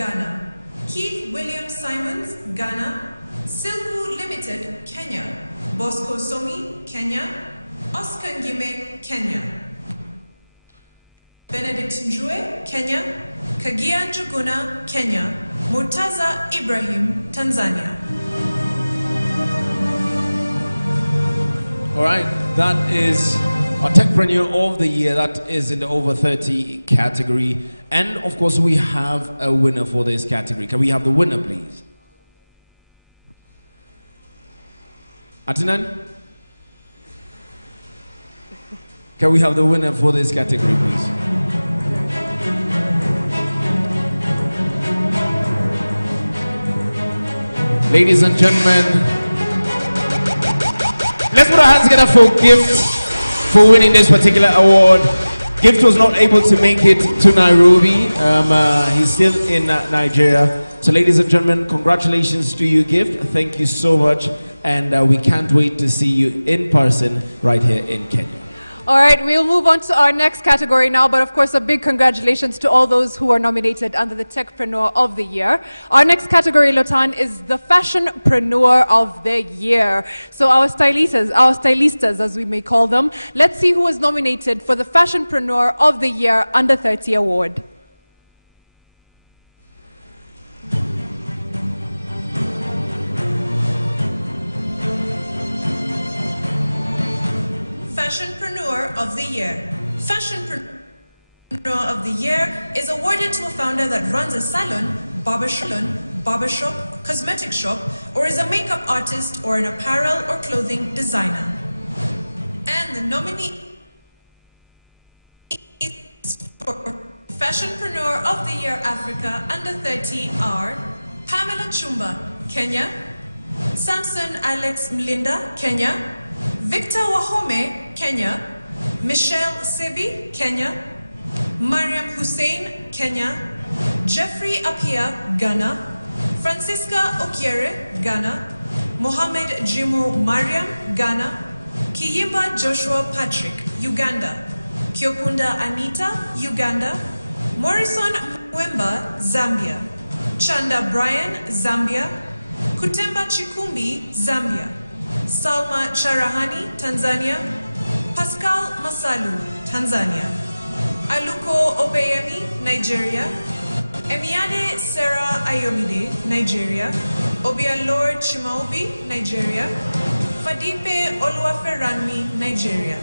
Ghana. Keith William Simons, Ghana. Silku Limited, Kenya. Bosco Somi, Kenya. Oscar Ngime, Kenya. Benedict Njue, Kenya. Kagia Njuguna, Kenya. Murtaza Ibrahim, Tanzania. All right, that is our Techpreneur of the Year. That is in the over 30 category. And of course, we have a winner for this category. Can we have the winner, please? Atinan? Can we have the winner for this category, please? Ladies and gentlemen, let's put our hands together for Gift for winning this particular award. Gift was not able to make it to Nairobi. He's still in Nigeria. So ladies and gentlemen, congratulations to you, Gift. Thank you so much. And we can't wait to see you in person right here in Kenya. All right, we'll move on to our next category now, but of course a big congratulations to all those who are nominated under the Techpreneur of the Year. Our next category, Lotan, is the Fashionpreneur of the Year. So our stylistas as we may call them, let's see who was nominated for the Fashionpreneur of the Year Under 30 Award. Fashionpreneur of the Year. Fashionpreneur of the Year is awarded to a founder that runs a salon, barbershop, cosmetic shop, or is a makeup artist or an apparel or clothing designer. And the nominee for Fashionpreneur of the Year Africa Under 30 are Pamela Chumba, Kenya; Samson Alex Mlinda, Kenya; Victor Wahome, Kenya; Michelle Sevi, Kenya; Mariam Hussein, Kenya; Jeffrey Apia, Ghana; Francisca Okiere, Ghana; Mohamed Jimu Mariam, Ghana; Kiyimba Joshua Patrick, Uganda; Kyokunda Anita, Uganda; Morrison Mwemba, Zambia; Chanda Brian, Zambia; Kutemba Chikumbi, Zambia; Salma Charahani, Tanzania; Pascal Masalu, Tanzania; Aluko Opeyemi, Nigeria; Emiade Sarah Ayomide, Nigeria; Obialor Chimaobi, Nigeria; Fadipe Oluwaferanmi, Nigeria;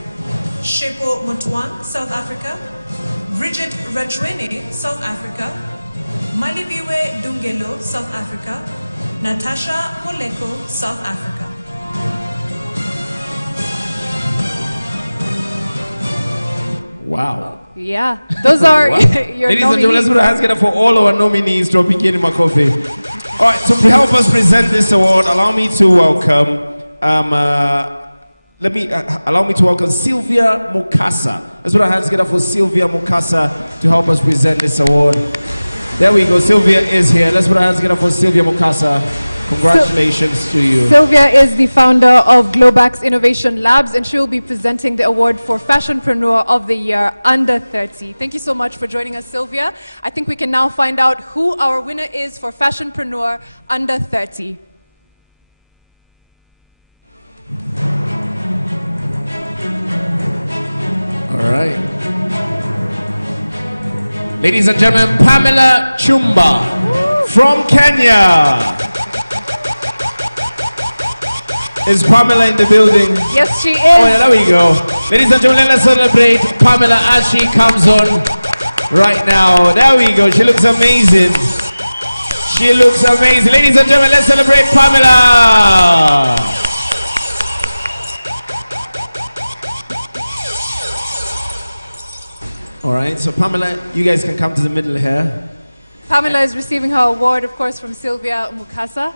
Shepo Mutwang, South Africa; Bridget Rajwene, South Africa; Malibiwe Dungelo, South Africa; Natasha Moleko, South Africa. Wow. Yeah, those are Wow. your Ladies and nominees. gentlemen, let's put our hands together for all our nominees to Opikini Makofi. All right, so to help us present this award, allow me to welcome Sylvia Mukasa. Let's put our hands together for Sylvia Mukasa to help us present this award. There we go, Sylvia is here. Let's put our hands together for Sylvia Mukasa. Congratulations to you. Sylvia is the founder of Globax Innovation Labs, and she will be presenting the award for Fashionpreneur of the Year Under 30. Thank you so much for joining us, Sylvia. I think we can now find out who our winner is for Fashionpreneur Under 30. All right. Ladies and gentlemen, Pamela Chumba from Kenya. Is Pamela in the building? Yes, she is. Oh, yeah, there we go. Ladies and gentlemen, let's celebrate Pamela as she comes on right now. There we go. She looks amazing. She looks amazing. Ladies and gentlemen, let's celebrate Pamela. All right, so Pamela, you guys can come to the middle here. Pamela is receiving her award, of course, from Sylvia Mukasa.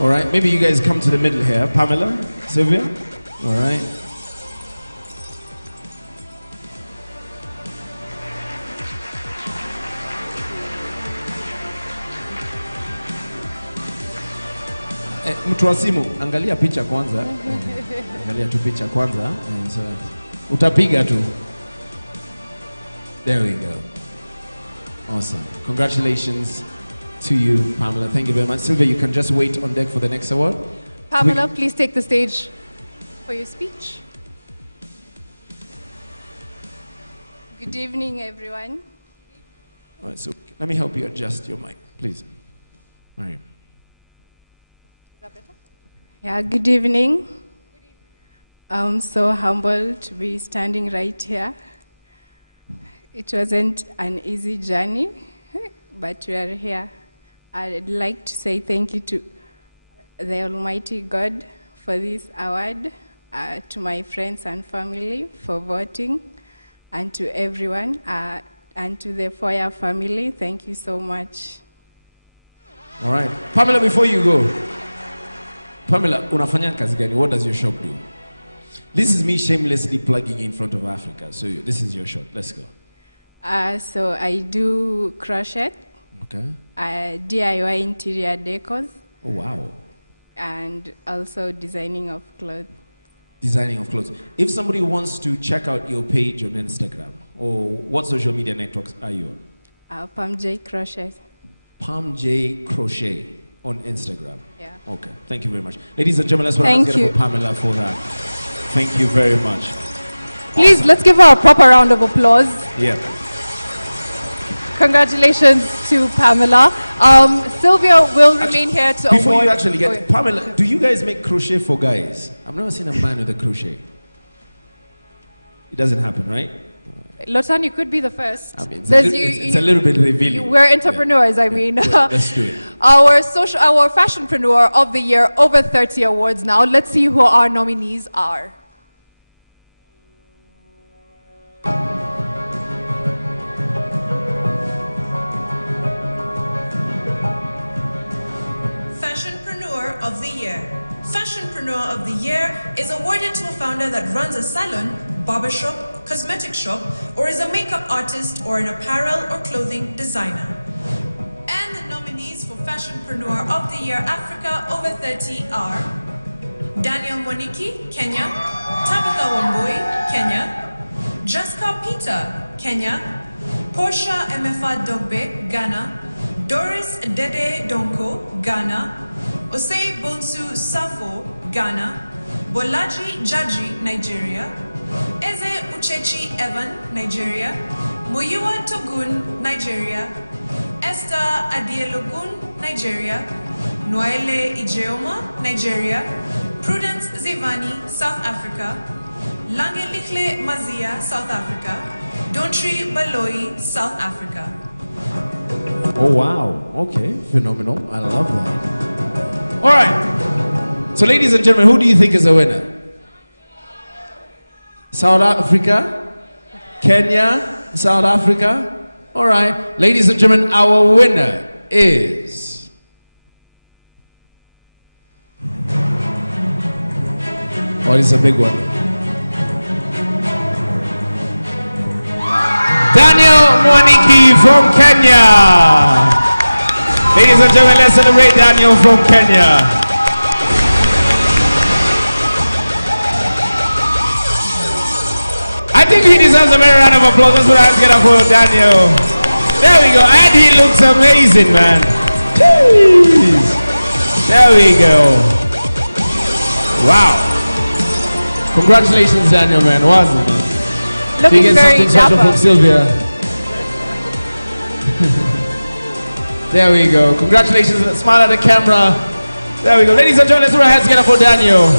All right, maybe you guys come to the middle here. Pamela, Sylvia. All right. Mtu wa simu, angalia picha kwanza. Angalia tu picha kwanza. Utapiga tu. There we go. Awesome. Congratulations to you, Pamela. Thank you very much. Sylvia, you can just wait on deck for the next award. Pamela, please take the stage for your speech. Good evening, everyone. All right, so let me help you adjust your mic, please. Mariam. Is that better? Yeah, good evening. I'm so humbled to be standing right here. It wasn't an easy journey, but we are here. I'd like to say thank you to the Almighty God for this award, to my friends and family for voting, and to everyone, and to the FOYA family, thank you so much. All right. Pamela, before you go, Pamela, unafanya kazi gani? What does your shop do? This is me shamelessly plugging in front of Africa. So this is your shop. Let's go. So I do crochet, Okay. DIY interior decors, Oh, wow. and also designing of clothes. Designing of clothes. If somebody wants to check out your page on Instagram, or what social media networks are you on? Palm J Crochet. Palm J Crochet on Instagram. Yeah. Okay. Thank you very much. Ladies and gentlemen, let's put Thank a hand you. for Pamela for that. Thank you very much. Please, let's give her a proper round of applause. Yeah. Congratulations to Pamela. Sylvia will remain here to Before award. you actually get, Okay. Pamela, do you guys make crochet for guys? I've never seen a man with a crochet. It doesn't happen, right? Lotan, you could be the first. I mean, There's it's a little bit revealing. We're entrepreneurs, I mean. Yeah, let's do it. Our Fashionpreneur of the Year, over 30 awards now. Let's see who our nominees are. Fashionpreneur of the Year. Fashionpreneur of the Year is awarded to a founder that runs a salon, barbershop, cosmetic shop, or is a makeup artist or an apparel or clothing designer. And the nominees for Fashionpreneur of the Year Africa over 30 are Daniel Moniki, Kenya; Tabitha Wambui, Kenya; Jessica Peter, Kenya; Portia Emefa Dogbe, Ghana; Doris Dede Donko, Ghana; Osei Bonsu Safo, Ghana; Bolaji Jaji, Nigeria; Eze Uchechi Evan, Nigeria; Muyiwa Togun, Nigeria; Esther Adielogun, Nigeria; Noele Ijeoma, Nigeria; Prudence Zivani, South Africa; Langelikle Mazia, South Africa; Dontri Baloi, South Africa. Oh, wow. Okay. Phenomenal. I love that. All right. So, ladies and gentlemen, who do you think is the winner? South Africa? Kenya? South Africa? All right. Ladies and gentlemen, our winner is... Oh, this is a big one. Daniel Mwaniki from Kenya. Ladies and gentlemen, let's celebrate Daniel from Kenya. I think he deserves a very round of applause. That's what I'm gonna for Daniel. There we go. And he looks amazing, man. Jeez. There we go. Wow. Congratulations, Daniel, man. Wasn't it? Looking Do you get very something special dapper. from Sylvia? There we go. Congratulations. Smile at the camera. There we go. Ladies and gentlemen, let's put our hands together for Daniel.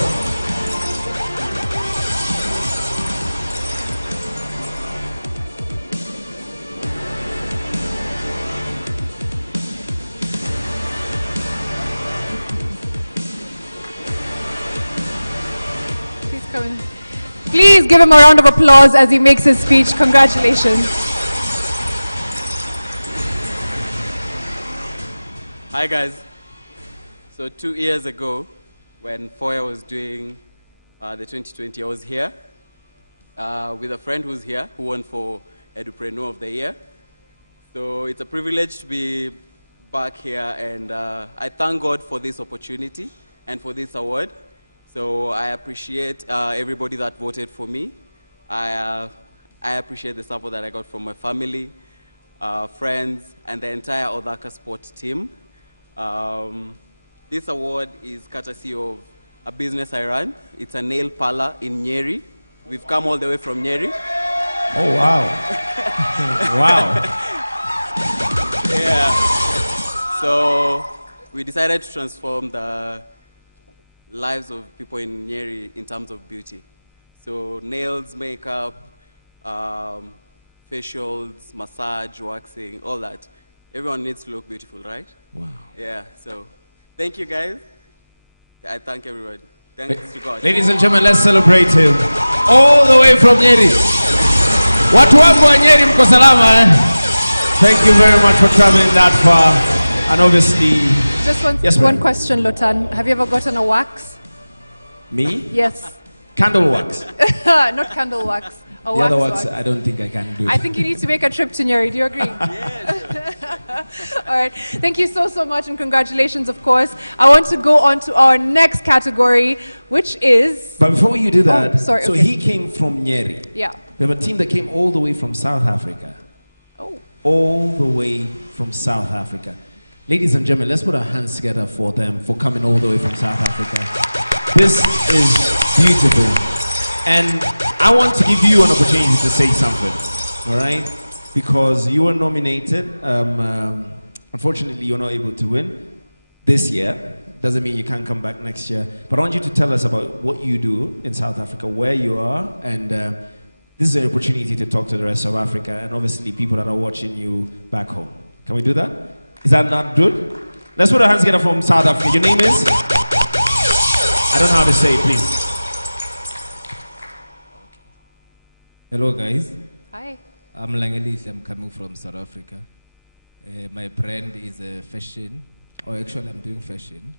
Please come in. Please give him a round of applause as he makes his speech. Congratulations. Hi guys. So 2 years ago, when FOYA was doing the 2020, I was here with a friend who's here, who won for Edupreneur of the Year. So it's a privilege to be back here, and I thank God for this opportunity and for this award. So I appreciate everybody that voted for me. I appreciate the support that I got from my family, friends, and the entire Odaka Sport team. This award is courtesy of a business I run. It's a nail parlor in Nyeri. We've come all the way from Nyeri. Oh, wow. Wow. Yeah. So we decided to transform the lives of people in Nyeri in terms of beauty. So nails, makeup, facials, massage, waxing, all that. Everyone needs to look beautiful, right? Wow. Yeah, so thank you guys. I thank everybody. Thanks to God. Ladies and gentlemen, let's celebrate him. All the way from Nyeri. Watu wangu wa Nyeri mko salama, eh? Thank you very much for traveling that far. And obviously... Just one question, Lotan. Have you ever gotten a wax? Me? Yes. Candle wax. Not candle wax. The other wax, I don't think I can do. I think you need to make a trip to Nyeri. Do you agree? Yeah, sure. All right. Thank you so much, and congratulations, of course. I want to go on to our next category, which is... But before you do that, so okay. he came from Nyeri. Yeah. We have a team that came all the way from South Africa. Oh. All the way from South Africa. Ladies and gentlemen, let's put our hands together for them for coming all the way from South Africa. This is beautiful. And I want to give you an opportunity to say something, all right? Because you were nominated. Unfortunately, you're not able to win this year. Doesn't mean you can't come back next year. But I want you to tell us about what you do in South Africa, where you are, and this is an opportunity to talk to the rest of Africa and obviously people that are watching you back home. Can we do that? Is that not good? Let's put our hands together from South Africa. Your name is? I don't know how to say it, please. Hello guys, Hi. I'm Langelis, I'm coming from South Africa. My brand is fashion, or actually I'm doing fashion.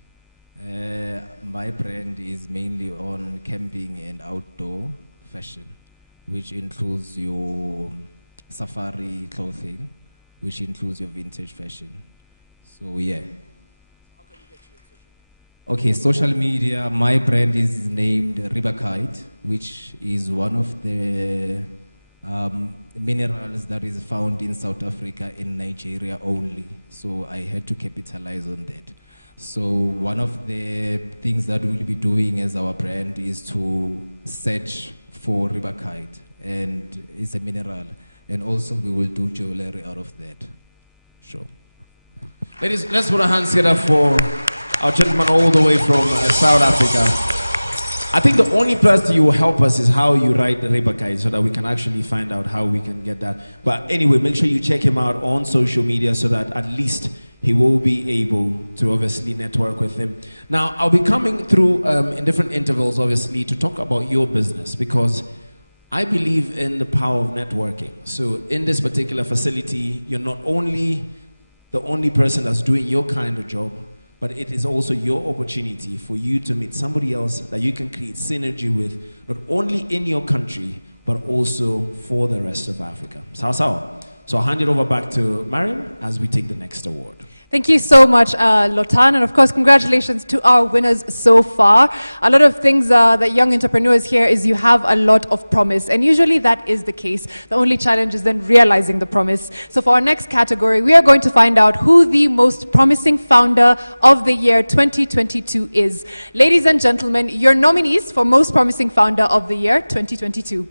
My brand is mainly on camping and outdoor fashion, which includes your safari clothing, which includes your vintage fashion. So yeah. Okay, social media, my brand is named Ribakite, which is one of the minerals that is found in South Africa and Nigeria only. So I had to capitalize on that. So one of the things that we'll be doing as our brand is to search for Ribakite, and it's a mineral. And also we will do jewelry out of that. Sure. Ladies, let's put our hands together for our gentleman all the way from South Africa. I think the only place you will help us is how you write the Ribakite so that we can actually find out how we can get that. But anyway, make sure you check him out on social media so that at least he will be able to obviously network with him. Now, I'll be coming through in different intervals, obviously, to talk about your business because I believe in the power of networking. So in this particular facility, you're not only the only person that's doing your kind of job, but it is also your opportunity for you to meet somebody else that you can create synergy with, not only in your country, but also for the rest of Africa. So I'll hand it over back to Mariam as we take the next award. Thank you so much, Lotan, and of course, congratulations to our winners so far. A lot of things that young entrepreneurs hear is you have a lot of promise, and usually that is the case. The only challenge is then realizing the promise. So for our next category, we are going to find out who the most promising founder of the year 2022 is. Ladies and gentlemen, your nominees for most promising founder of the year 2022.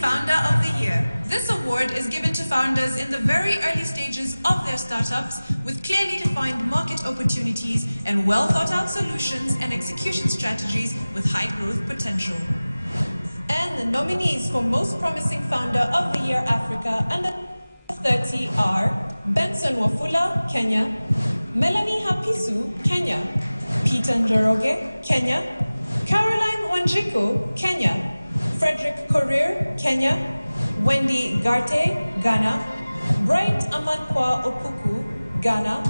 Founder of the Year. This award is given to founders in the very early stages of their startups with clearly defined market opportunities and well thought out solutions and execution strategies with high growth potential. And the nominees for Most Promising Founder of the Year Africa under 30 are Benson Wafula, Kenya; Melanie Hapisu, Kenya; Peter Njoroge, Kenya; Caroline Wanjiku, Kenya; Frederick Korir, Kenya; Wendy Garte, Ghana; Bright Amankwa Okuku, Ghana;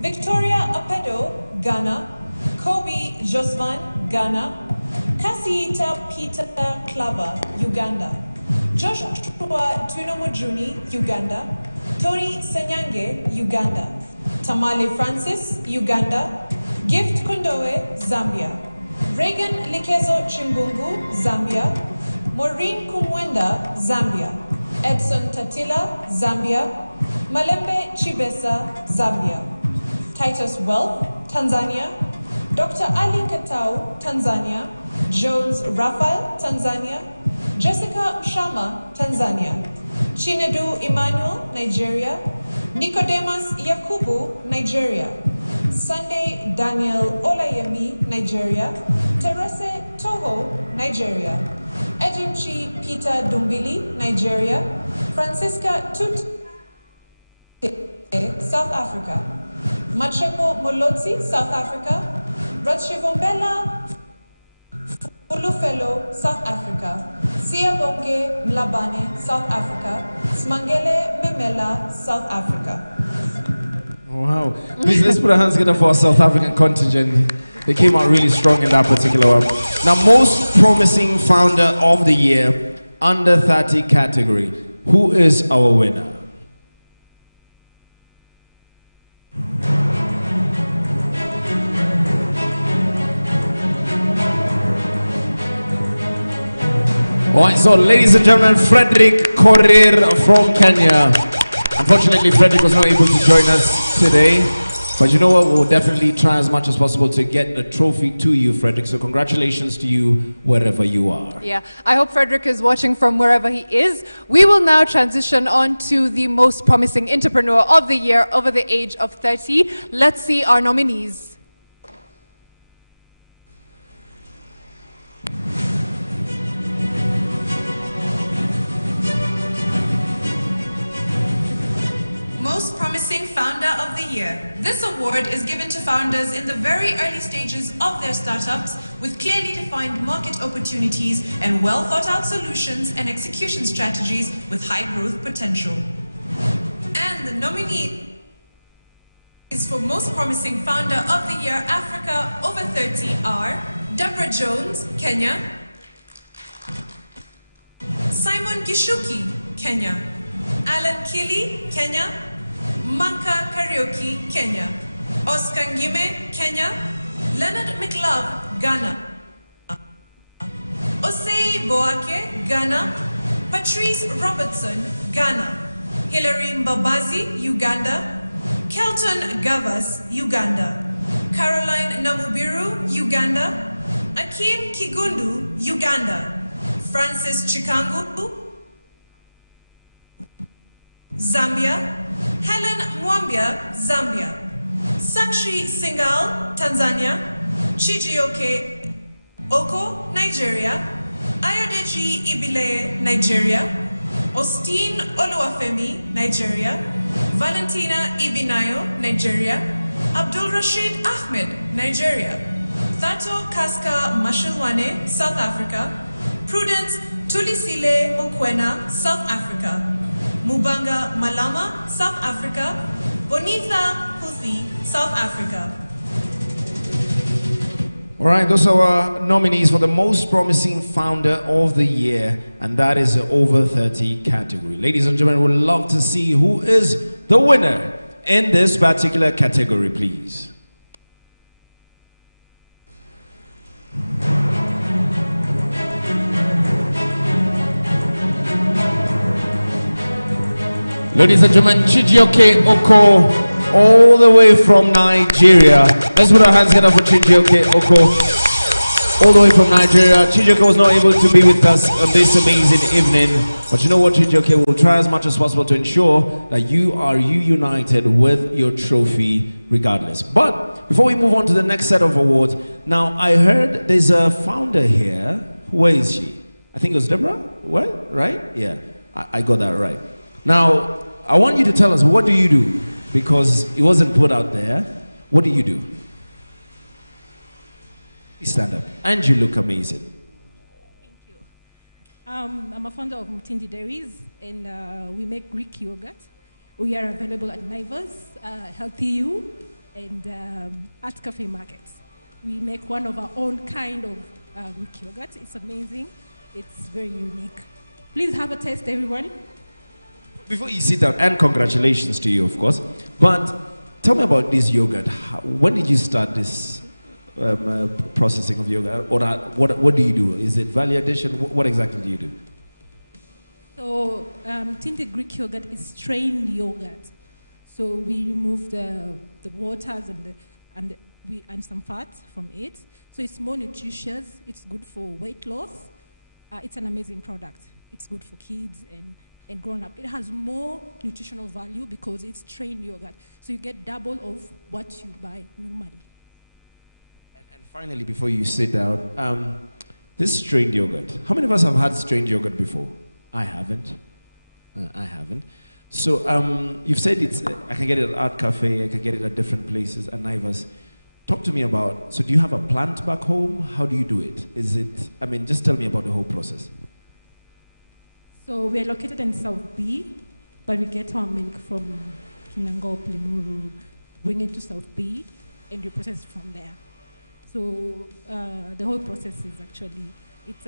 Victoria Apedo, Ghana; Kobe Josvan, Ghana; Kasiita Peter Clava, Uganda; Joshua Tunomujuni, Uganda; Tori Senyange, Uganda; Tamale Francis, Uganda. Gift Kondoe, Zambia. Reagan Likezo Chimbungu, Zambia. Maureen Kumwenda, Zambia. Edson Tatila, Zambia. Malembe Chibesa, Zambia. Titus Wealth, Tanzania. Dr. Ali Katau, Tanzania. Jones Raphael, Tanzania. Jessica Shama, Tanzania. Chinedu Emmanuel, Nigeria. Nicodemus Yakubu, Nigeria. Sunday Daniel Olayemi, Nigeria. Terese Toho, Nigeria. Ejimchi Peter Dumbili, Nigeria. Francisca Tut, South Africa. Machepo Molotsi, South Africa. Ratshivombela Ulufelo, South Africa. Siabonge Mlabane, South Africa. Smangele Memela, South Africa. Wow. Please, let's put our hands together for our South African contingent. They came out really strong in that particular one. Now, most promising founder of the year, under 30 category. Who is our winner? All right, so ladies and gentlemen, Frederick Korir from Kenya. Unfortunately, Frederick was not able to join us today, but you know what? We'll definitely try as much as possible to get the trophy to you, Frederick. So congratulations to you wherever you are. Yeah, I hope Frederick is watching from wherever he is. We will now transition on to the most promising entrepreneur of the year over the age of 30. Let's see our nominees. Most Promising Founder of the Year. This award is given to founders in the very early stages of their startups with clearly defined market opportunities and well thought out solutions and execution strategies with high growth potential. And the nominee is for Most Promising Founder of the Year Africa over 30 are Deborah Jones, Kenya. Simon Gishuki, Kenya. Alan Kili, Kenya. Manka Karaoke, Kenya. Oscar Ngime, Kenya. Leonard McLove, Ghana. Osei Boake, Ghana. Patrice Robertson, Ghana. Hilary Mbabazi, Uganda. Kelton Gavas, Uganda. Caroline Namubiru, Uganda. Akim Kigundu, Uganda. Francis Chikangu, Zambia. Helen Mwambia, Zambia. Sakshi Singal, Tanzania. Chijioke Oko, Nigeria. Ayodeji Ibile, Nigeria. Austin Oluwafemi, Nigeria. Valentina Ibinayo, Nigeria. Abdul Rashid Ahmed, Nigeria. Thato Kaska Mashilwane, South Africa. Prudence Tulisile Mokwena, South Africa. Mubanga Malama, South Africa. Bonitha Huthi, South Africa. All right, those are our nominees for the Most Promising Founder of the Year, and that is the over 30 category. Ladies and gentlemen, we'd love to see who is the winner in this particular category, please. Ladies and gentlemen, Chijioke Oko, all the way from Nigeria. Let's put our hands together for Chijioke Oko, all the way from Nigeria. Chijioke was not able to be with us on this amazing evening, but you know what, Chijioke, we'll try as much as possible to ensure that you are reunited with your trophy regardless. But before we move on to the next set of awards, now I heard there's a founder here. Where is she? I think it was Deborah? What? Right? Yeah, I got that right. Now, I want you to tell us, what do you do? Because it wasn't put out there. What do you do? Please stand up. And you look amazing. Thank you. I'm a founder of Mutindi Dairies, and we make Greek yogurt. We are available at Naivas, Healthy You, and at Cafe Markets. We make one of our own kind of Greek yogurt. It's amazing. It's very unique. Please have a taste, everyone. Before you sit down, and congratulations to you, of course, but Tell me about this yogurt. When did you start this processing of yogurt? Or what do you do? Is it value addition? What exactly do you do? So, tinted Greek yogurt is strained yogurt. So we remove the waters and some fat from it. So it's more nutritious. It's good for weight loss. It's an amazing product. It's good for kids and grown up. It has more nutritional value because it's strained yogurt. So you get double of what you buy normally. And finally, before you sit down, this strained yogurt. How many of us have had strained yogurt before? I haven't. I haven't. So you've said I can get it at Art Cafe, I can get it at different places, at Naivas. Talk to me about, so do you have a plant back home? How do you do it? Just tell me about the whole process. So we are located in South B, but we get our milk from Kinango, Plimuru, bring it to South B, and you process it from there. So the whole process is actually, it's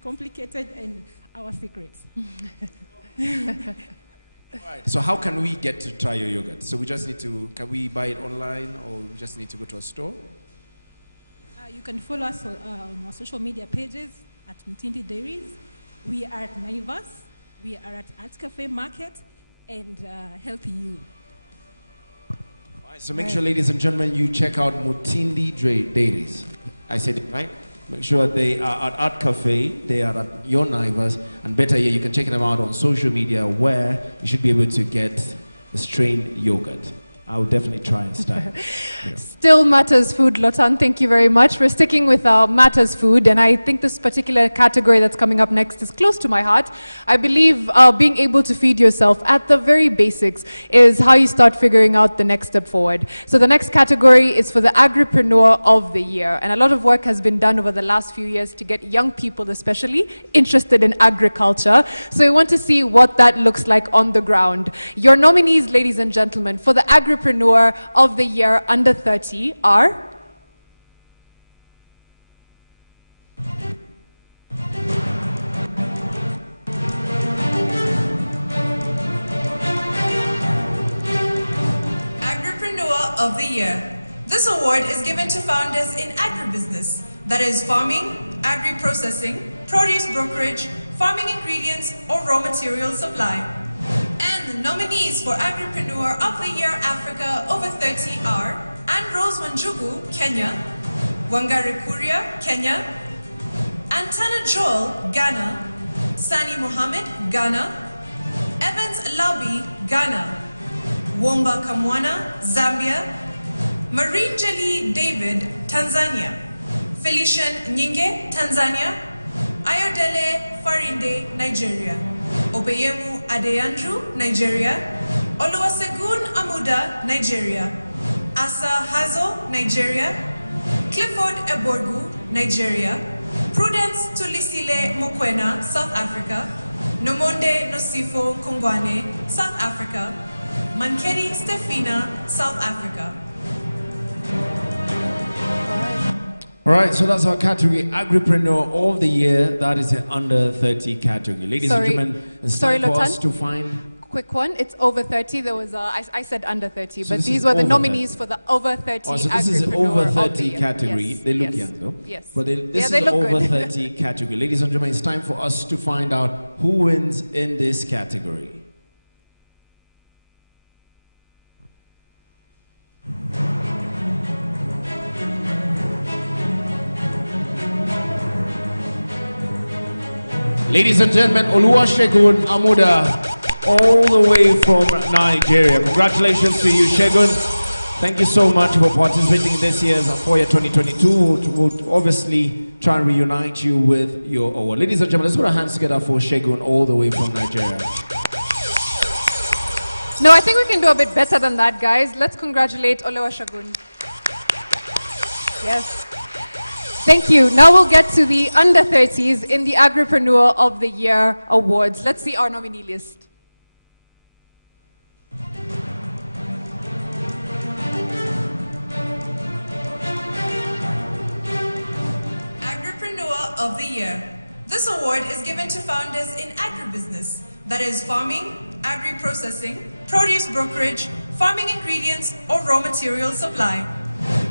complicated and our secret. Right. So how can we get to try your yogurt? So we just need to, can we buy it online or we just need to go to a store? You can follow us on our social media pages at Mtindi Dairies. We are at Naivas, we are at Art Cafe Market, and Healthy You. Right, so make sure, ladies and gentlemen, you check out Mutindi Dairies. I said it right? Make sure they are at Art Cafe, they are at your Naivas, and better yet, you can check them out on social media where you should be able to get the strained yogurt. I will definitely try and start. Yeah. Still Matters Food, Lotan, thank you very much. We're sticking with Matters Food, and I think this particular category that's coming up next is close to my heart. I believe being able to feed yourself at the very basics is how you start figuring out the next step forward. So the next category is for the Agripreneur of the Year, and a lot of work has been done over the last few years to get young people especially interested in agriculture. So we want to see what that looks like on the ground. Your nominees, ladies and gentlemen, for the Agripreneur of the Year under 30 are Agripreneur of the Year. This award is given to founders in agribusiness, that is farming, agri-processing, produce brokerage, farming ingredients, or raw material supply. And the nominees for Agripreneur of the Year Africa over 30 are Anne Rose Wanjugu, Kenya; Wangari Kuria, Kenya; Antana Joel, Ghana; Sani Mohammed, Ghana; Evans Labi, Ghana; Womba Kamwana, Zambia; Marine Jali David, Tanzania; Felician Nyinge, Tanzania; Ayodele Farinde, Nigeria; Obeyemu Adeyanju, Nigeria; Oluwasegun Amuda, Nigeria; Asa Hazo, Nigeria; Clifford Eborgu, Nigeria; Prudence Tulisile Mokwena, South Africa; Nomonde Nosifo Kongwane, South Africa; Mankedi Stefina, South Africa. All right, so that's our category, Agripreneur of the Year. That is an under 30 category. Ladies and gentlemen, it's time for us to find... Quick one, it's over 30. There was I said under 30, so but these were the nominees for the over 30 so this is over 30 category. Yes. They look young, though. Yes. But this is over 30 category. Ladies and gentlemen, it's time for us to find out who wins in this category. Ladies and gentlemen, Oluwasegun Amuda, all the way from Nigeria. Congratulations to you, Shegun. Thank you so much for participating in this year's FOYA 2022. We'll obviously try and reunite you with your award. Ladies and gentlemen, let's put our hands together for Shegun, all the way from Nigeria. No, I think we can do a bit better than that, guys. Let's congratulate Oluwasegun. Yes. Thank you. Now we'll get to the under 30s in the Agripreneur of the Year Awards. Let's see our nominee list. Agripreneur of the Year. This award is given to founders in agribusiness, that is farming, agri-processing, produce brokerage, farming ingredients, or raw material supply.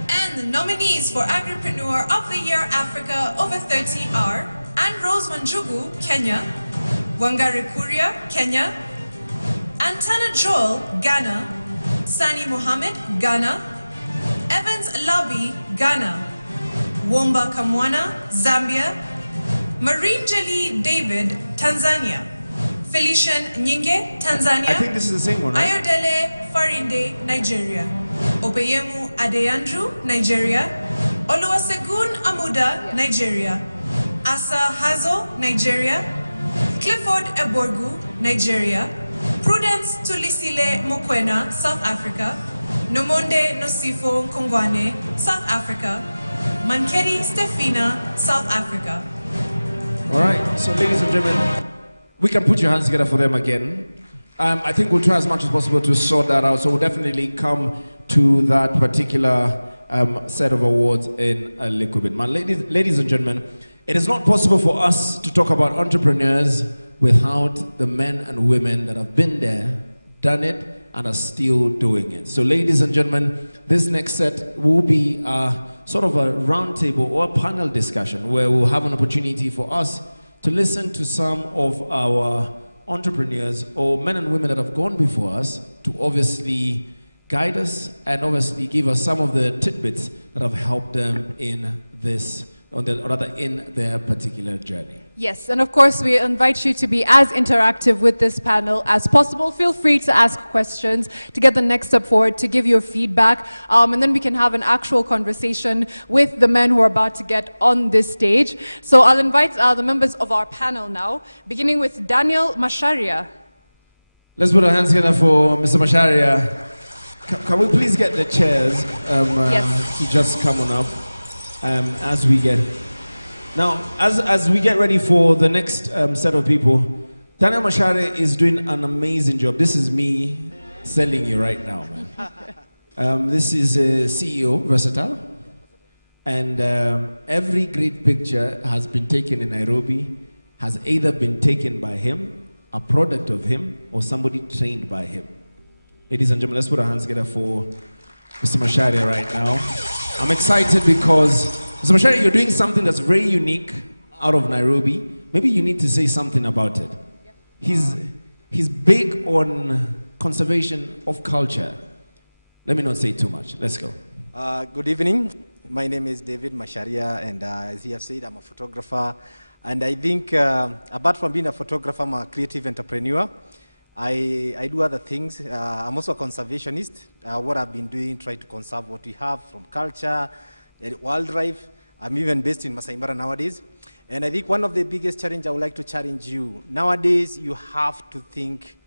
And the nominees for Agripreneur of the Year Africa over 30 are Anne Rose Wanjugu, Kenya; Wangari Kuria, Kenya; Antana Joel, Ghana; Sani Mohammed, Ghana; Evans Labi, Ghana; Womba Kamwana, Zambia; Marine Jali David, Tanzania; Felician Nyinge, Tanzania. I think this is the same one, right? Ayodele Farinde, Nigeria; Obeyemu Adeyanju, Nigeria; Oluwasegun Amuda, Nigeria; Asa Hazo, Nigeria; Clifford Eborgu, Nigeria; Prudence Tulisile Mokwena, South Africa; Nomonde Nosifo Kongwane, South Africa; Mankeri Stefina, South Africa. All right, so ladies and gentlemen, we can put your hands together for them again. I think we'll try as much as possible to sort that out, so we'll definitely come to that particular set of awards in a little bit. Ladies and gentlemen, it is not possible for us to talk about entrepreneurs without the men and women that have been there, done it, and are still doing it. So ladies and gentlemen, this next set will be sort of a roundtable or a panel discussion where we'll have an opportunity for us to listen to some of our entrepreneurs or men and women that have gone before us to obviously guide us and obviously give us some of the tidbits that have helped them in this, or rather in their particular journey. Yes, and of course we invite you to be as interactive with this panel as possible. Feel free to ask questions, to get the next step forward, to give your feedback, and then we can have an actual conversation with the men who are about to get on this stage. So I'll invite the members of our panel now, beginning with Daniel Masharia. Let's put our hands together for Mr. Masharia. Can we please get the chairs Yes. to just come on up as we get... Now, as we get ready for the next set of people, Daniel Mashare is doing an amazing job. This is me selling you right now, man. This is CEO, Versatile. And every great picture has been taken in Nairobi, has either been taken by him, a product of him, or somebody trained by him. Ladies and gentlemen, let's put our hands together for Mr. Mashare right now. I'm excited because Mr. Mashari, you're doing something that's very unique out of Nairobi. Maybe you need to say something about it. He's big on conservation of culture. Let me not say too much. Let's go. Good evening. My name is David Masharia, and as he has said, I'm a photographer. And I think, apart from being a photographer, I'm a creative entrepreneur. I do other things. I'm also a conservationist. What I've been doing, trying to conserve what we have from culture, wildlife. I'm even based in Masai Mara nowadays. And I think one of the biggest challenges I would like to challenge you, nowadays you have to think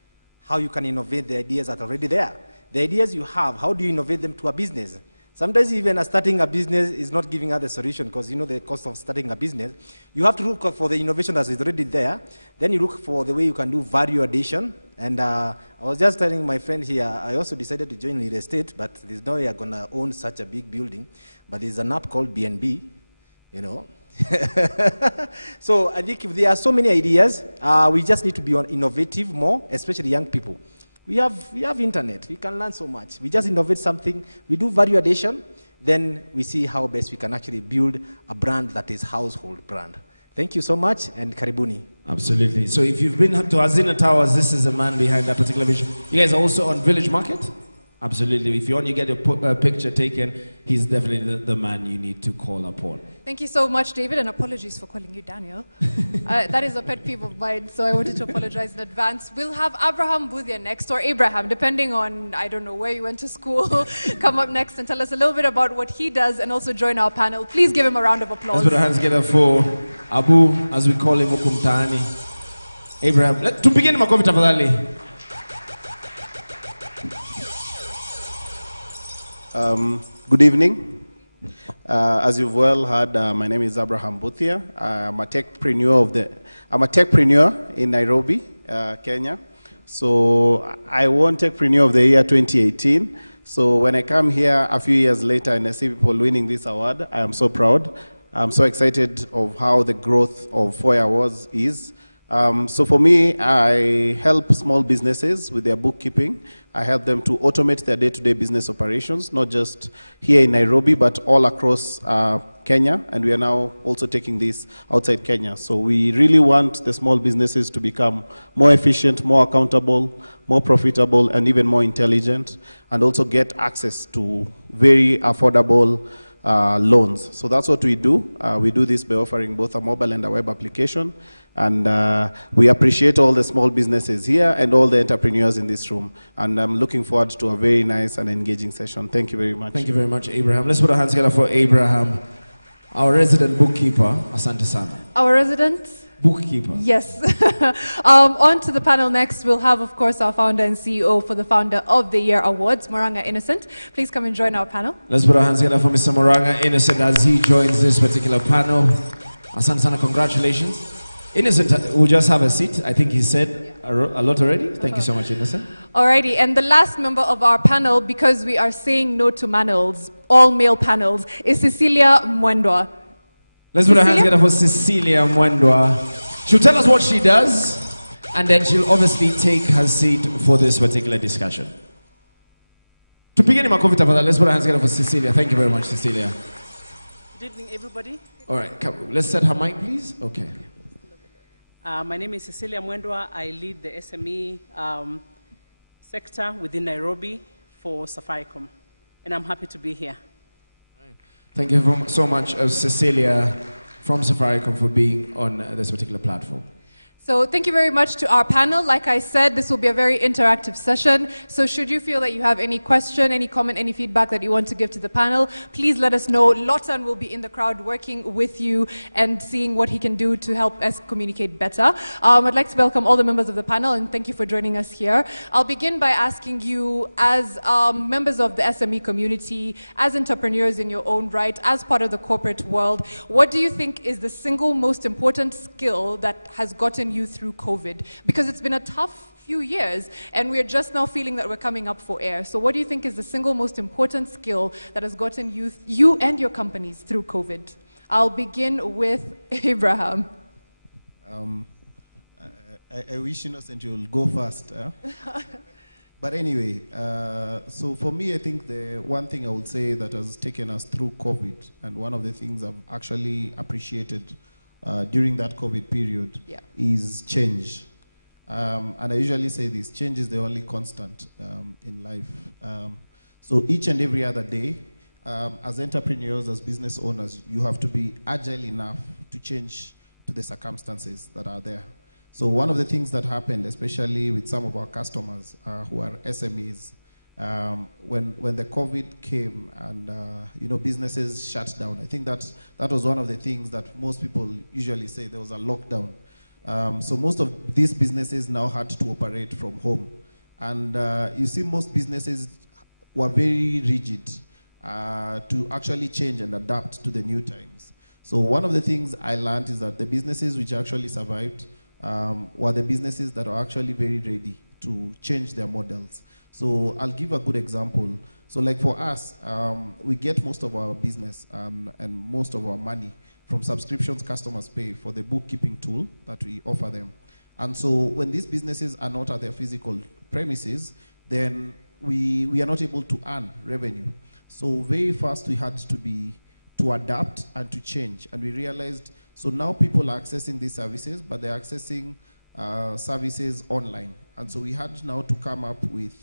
how you can innovate the ideas that are already there. The ideas you have, how do you innovate them to a business? Sometimes even starting a business is not giving us the solution because you know the cost of starting a business. You have to look for the innovation that is already there. Then you look for the way you can do value addition. And I was just telling my friend here, I also decided to join real estate, but there's no way I'm going to own such a big building. But there's an app called BNB, you know. So I think if there are so many ideas, we just need to be innovative more, especially young people. We have internet. We can learn so much. We just innovate something. We do value addition. Then we see how best we can actually build a brand that is household brand. Thank you so much, and karibuni. Absolutely. So if you've been to Hazina Towers, this is the man behind that particular vision. You guys are also on Village Market? Absolutely. If you want to get a picture taken, he's definitely the man you need to call upon. Thank you so much, David, and apologies for calling you Daniel. That is a pet peeve of mine, so I wanted to apologize in advance. We'll have Abraham Boothia next, or Abraham, depending on, I don't know, where you went to school, come up next and tell us a little bit about what he does and also join our panel. Please give him a round of applause. Let's put our hands together for Abu, as we call him, Mukumtani. Abraham, to begin, makofi tafadhali. Good evening. As you've well heard, my name is Abraham Boothia. I'm a techpreneur in Nairobi, Kenya. So I won Techpreneur of the Year 2018. So when I come here a few years later and I see people winning this award, I am so proud. I'm so excited of how the growth of FOYA Awards is. So for me, I help small businesses with their bookkeeping. I help them to automate their day-to-day business operations, not just here in Nairobi, but all across Kenya, and we are now also taking this outside Kenya. So we really want the small businesses to become more efficient, more accountable, more profitable, and even more intelligent, and also get access to very affordable loans. So that's what we do. We do this by offering both a mobile and a web application. And we appreciate all the small businesses here and all the entrepreneurs in this room. And I'm looking forward to a very nice and engaging session. Thank you very much. Thank you very much, Abraham. Let's put our hands together for Abraham, our resident bookkeeper. Asante sana. Our resident bookkeeper. Yes. On to the panel next, we'll have, of course, our founder and CEO for the Founder of the Year Awards, Moranga Innocent. Please come and join our panel. Let's put our hands together for Mr. Moranga Innocent as he joins this particular panel. Asante sana, congratulations. Innocent will just have a seat. I think he said a lot already. Thank you so much, Innocent. Alrighty, and the last member of our panel, because we are saying no to panels, all male panels, is Cecilia Mwendwa. Let's put our hands together for Cecilia Mwendwa. She'll tell us what she does, and then she'll obviously take her seat for this particular discussion. To begin, let's put our hands together for Cecilia. Thank you very much, Cecilia. Good evening, everybody. All right, let's set her mic, please. Okay. My name is Cecilia Mwendwa. I lead the SME sector within Nairobi for Safaricom, and I'm happy to be here. Thank you so much, Cecilia from Safaricom, for being on this particular platform. So thank you very much to our panel. Like I said, this will be a very interactive session. So should you feel that you have any question, any comment, any feedback that you want to give to the panel, please let us know. Lotan will be in the crowd working with you and seeing what he can do to help us communicate better. I'd like to welcome all the members of the panel and thank you for joining us here. I'll begin by asking you, as members of the SME community, as entrepreneurs in your own right, as part of the corporate world, what do you think is the single most important skill that has gotten you through COVID? Because it's been a tough few years and we're just now feeling that we're coming up for air. So what do you think is the single most important skill that has gotten you and your companies through COVID? I'll begin with Abraham. I wish Innocent you'll go first. But anyway, so for me, I think the one thing I would say that has taken us through COVID, and one of the things I've actually appreciated during that COVID period, is change. And I usually say this, change is the only constant in life. So each and every other day, as entrepreneurs, as business owners, you have to be agile enough to change to the circumstances that are there. So one of the things that happened, especially with some of our customers who are SMEs, when the COVID came and businesses shut down, I think that was one of the things that most people usually say. There was a lockdown. So most of these businesses now had to operate from home. And you see, most businesses were very rigid to actually change and adapt to the new times. So one of the things I learned is that the businesses which actually survived were the businesses that are actually very ready to change their models. So I'll give a good example. So like for us, we get most of our business and most of our money from subscriptions customers pay for the bookkeeping tool that we offer them. And so when these businesses are not at their physical premises, then we are not able to earn revenue. So very fast we had to adapt and to change. And we realized, so now people are accessing these services, but they're accessing services online. And so we had now to come up with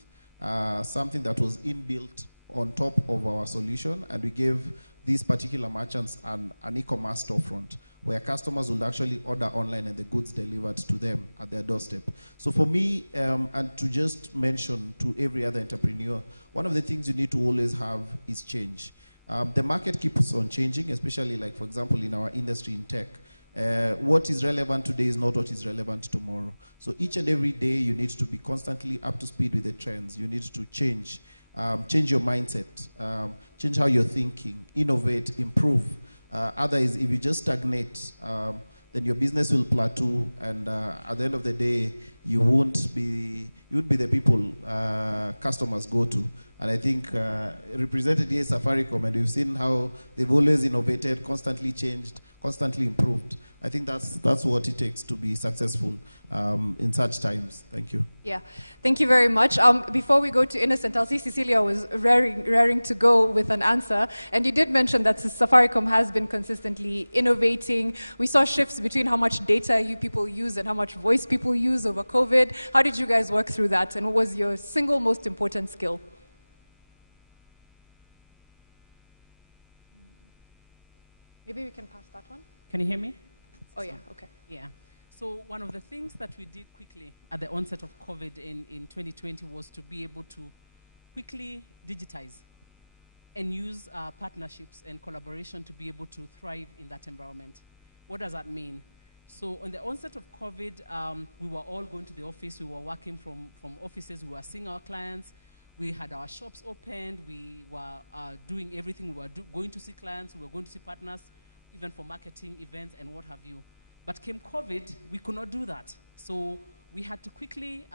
something that was inbuilt on top of our solution, and we gave these particular merchants an e-commerce storefront where customers would actually order online and the goods delivered to them at their doorstep. So for me, and to just mention to every other entrepreneur, one of the things you need to always have is change. The market keeps on changing, especially like, for example, in our industry in tech. What is relevant today is not what is relevant tomorrow. So each and every day you need to be constantly up to speed with the trends. You need to change your mindset, change how you're thinking, innovate, improve. Otherwise, if you just stagnate, then your business will plateau, and at the end of the day, you won't be the people customers go to. And I think represented here is Safaricom, and we've seen how they've always innovated, constantly changed, constantly improved. I think that's what it takes to be successful in such times. Thank you. Yeah, thank you very much. Before we go to Innocent, I'll see Cecilia was raring to go with an answer. And you did mention that Safaricom has been consistently innovating. We saw shifts between how much data you people use and how much voice people use over COVID. How did you guys work through that? And what was your single most important skill? Maybe we can pass that one. Can you hear me? Oh, yeah, okay. Yeah. So one of the things that we did quickly at the onset of COVID in 2020 was to be able to quickly digitize and use partnerships and collaboration to be able to thrive in that environment. What does that mean? So on the onset of COVID, we were all going to the office. We were working from offices. We were seeing our clients. We had our shops opened. We were doing everything. We were going to see clients. We were going to see partners, even for marketing events and what have you. But came COVID, we could not do that. So we had to quickly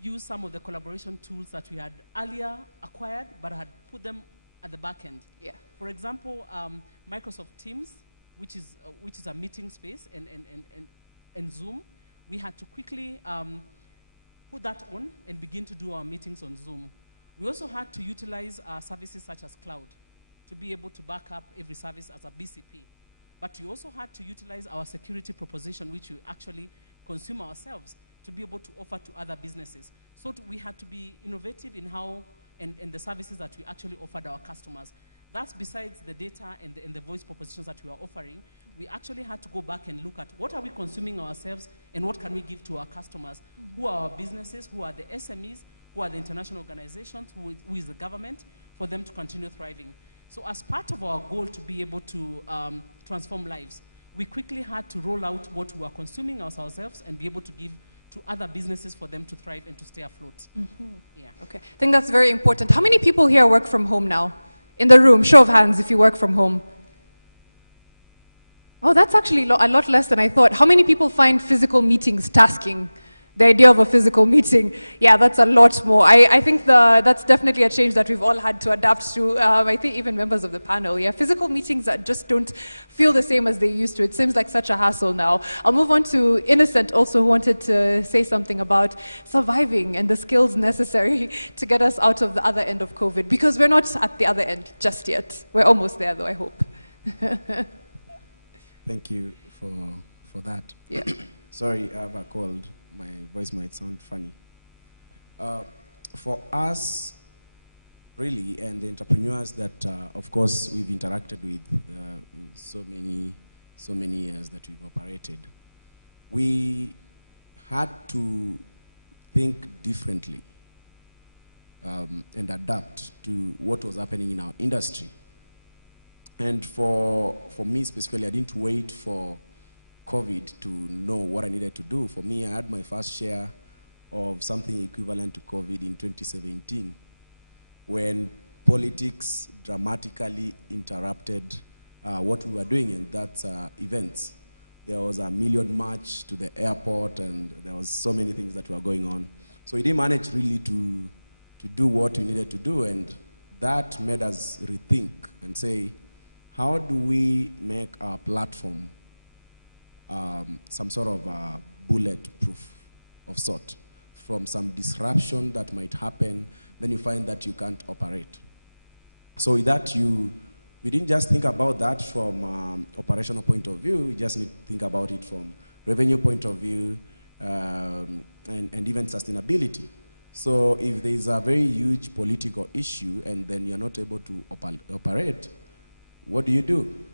use some of the collaboration tools that we had earlier acquired, but had put them at the back end. Yeah. For example, Microsoft Teams, which is a meeting space, and Zoom, we had to quickly put that on and begin to do our meetings on Zoom. We also had to utilize services such as cloud to be able to back up every service as a BCP. But we also had to utilize our security proposition, which we actually consume ourselves, to be able to offer to other businesses. So we had to be innovative in how and the services that we actually offered our customers. That's besides the data and the voice propositions that we are offering. We actually had to go back and look at what are we consuming ourselves and what can we give to our customers, who are our businesses, who are the SMEs, who are the international organizations, who is the government, for them to continue thriving. So as part of our goal to be able to transform lives, we quickly had to roll out what we are consuming ourselves and be able to give to other businesses for them to thrive and to stay afloat. Yeah. Okay, I think that's very important. How many people here work from home now? In the room, show of hands if you work from home. Oh, that's actually a lot less than I thought. How many people find physical meetings tasking? The idea of a physical meeting, yeah, that's a lot more. I think that's definitely a change that we've all had to adapt to. I think even members of the panel, yeah, physical meetings that just don't feel the same as they used to. It seems like such a hassle now. I'll move on to Innocent also, who wanted to say something about surviving and the skills necessary to get us out of the other end of COVID, because we're not at the other end just yet. We're almost there though, I hope. Thank you for that. Yeah. Sorry, I have a cold. My voice might sound funny. For us, really, and the entrepreneurs that, of course, we've interacted with in so many years that we've operated, we had to think differently and adapt to what was happening in our industry. And for me specifically, I didn't wait for COVID to know what I needed to do. For me, I had my first share of something equivalent to COVID in 2017, when politics dramatically interrupted what we were doing, and that's events. There was a million march to the airport, and there was so many things that were going on. So we didn't manage really to do what we needed to do, and that made us rethink and say, how do we make our platform some sort of bulletproof of sort? From some disruption that might happen, then you find that you can't operate. So with that, we didn't just think about that from operational point of view, we just need to think about it from revenue point of view and even sustainability. So if there's a very huge political issue and then you're not able to operate, what do you do?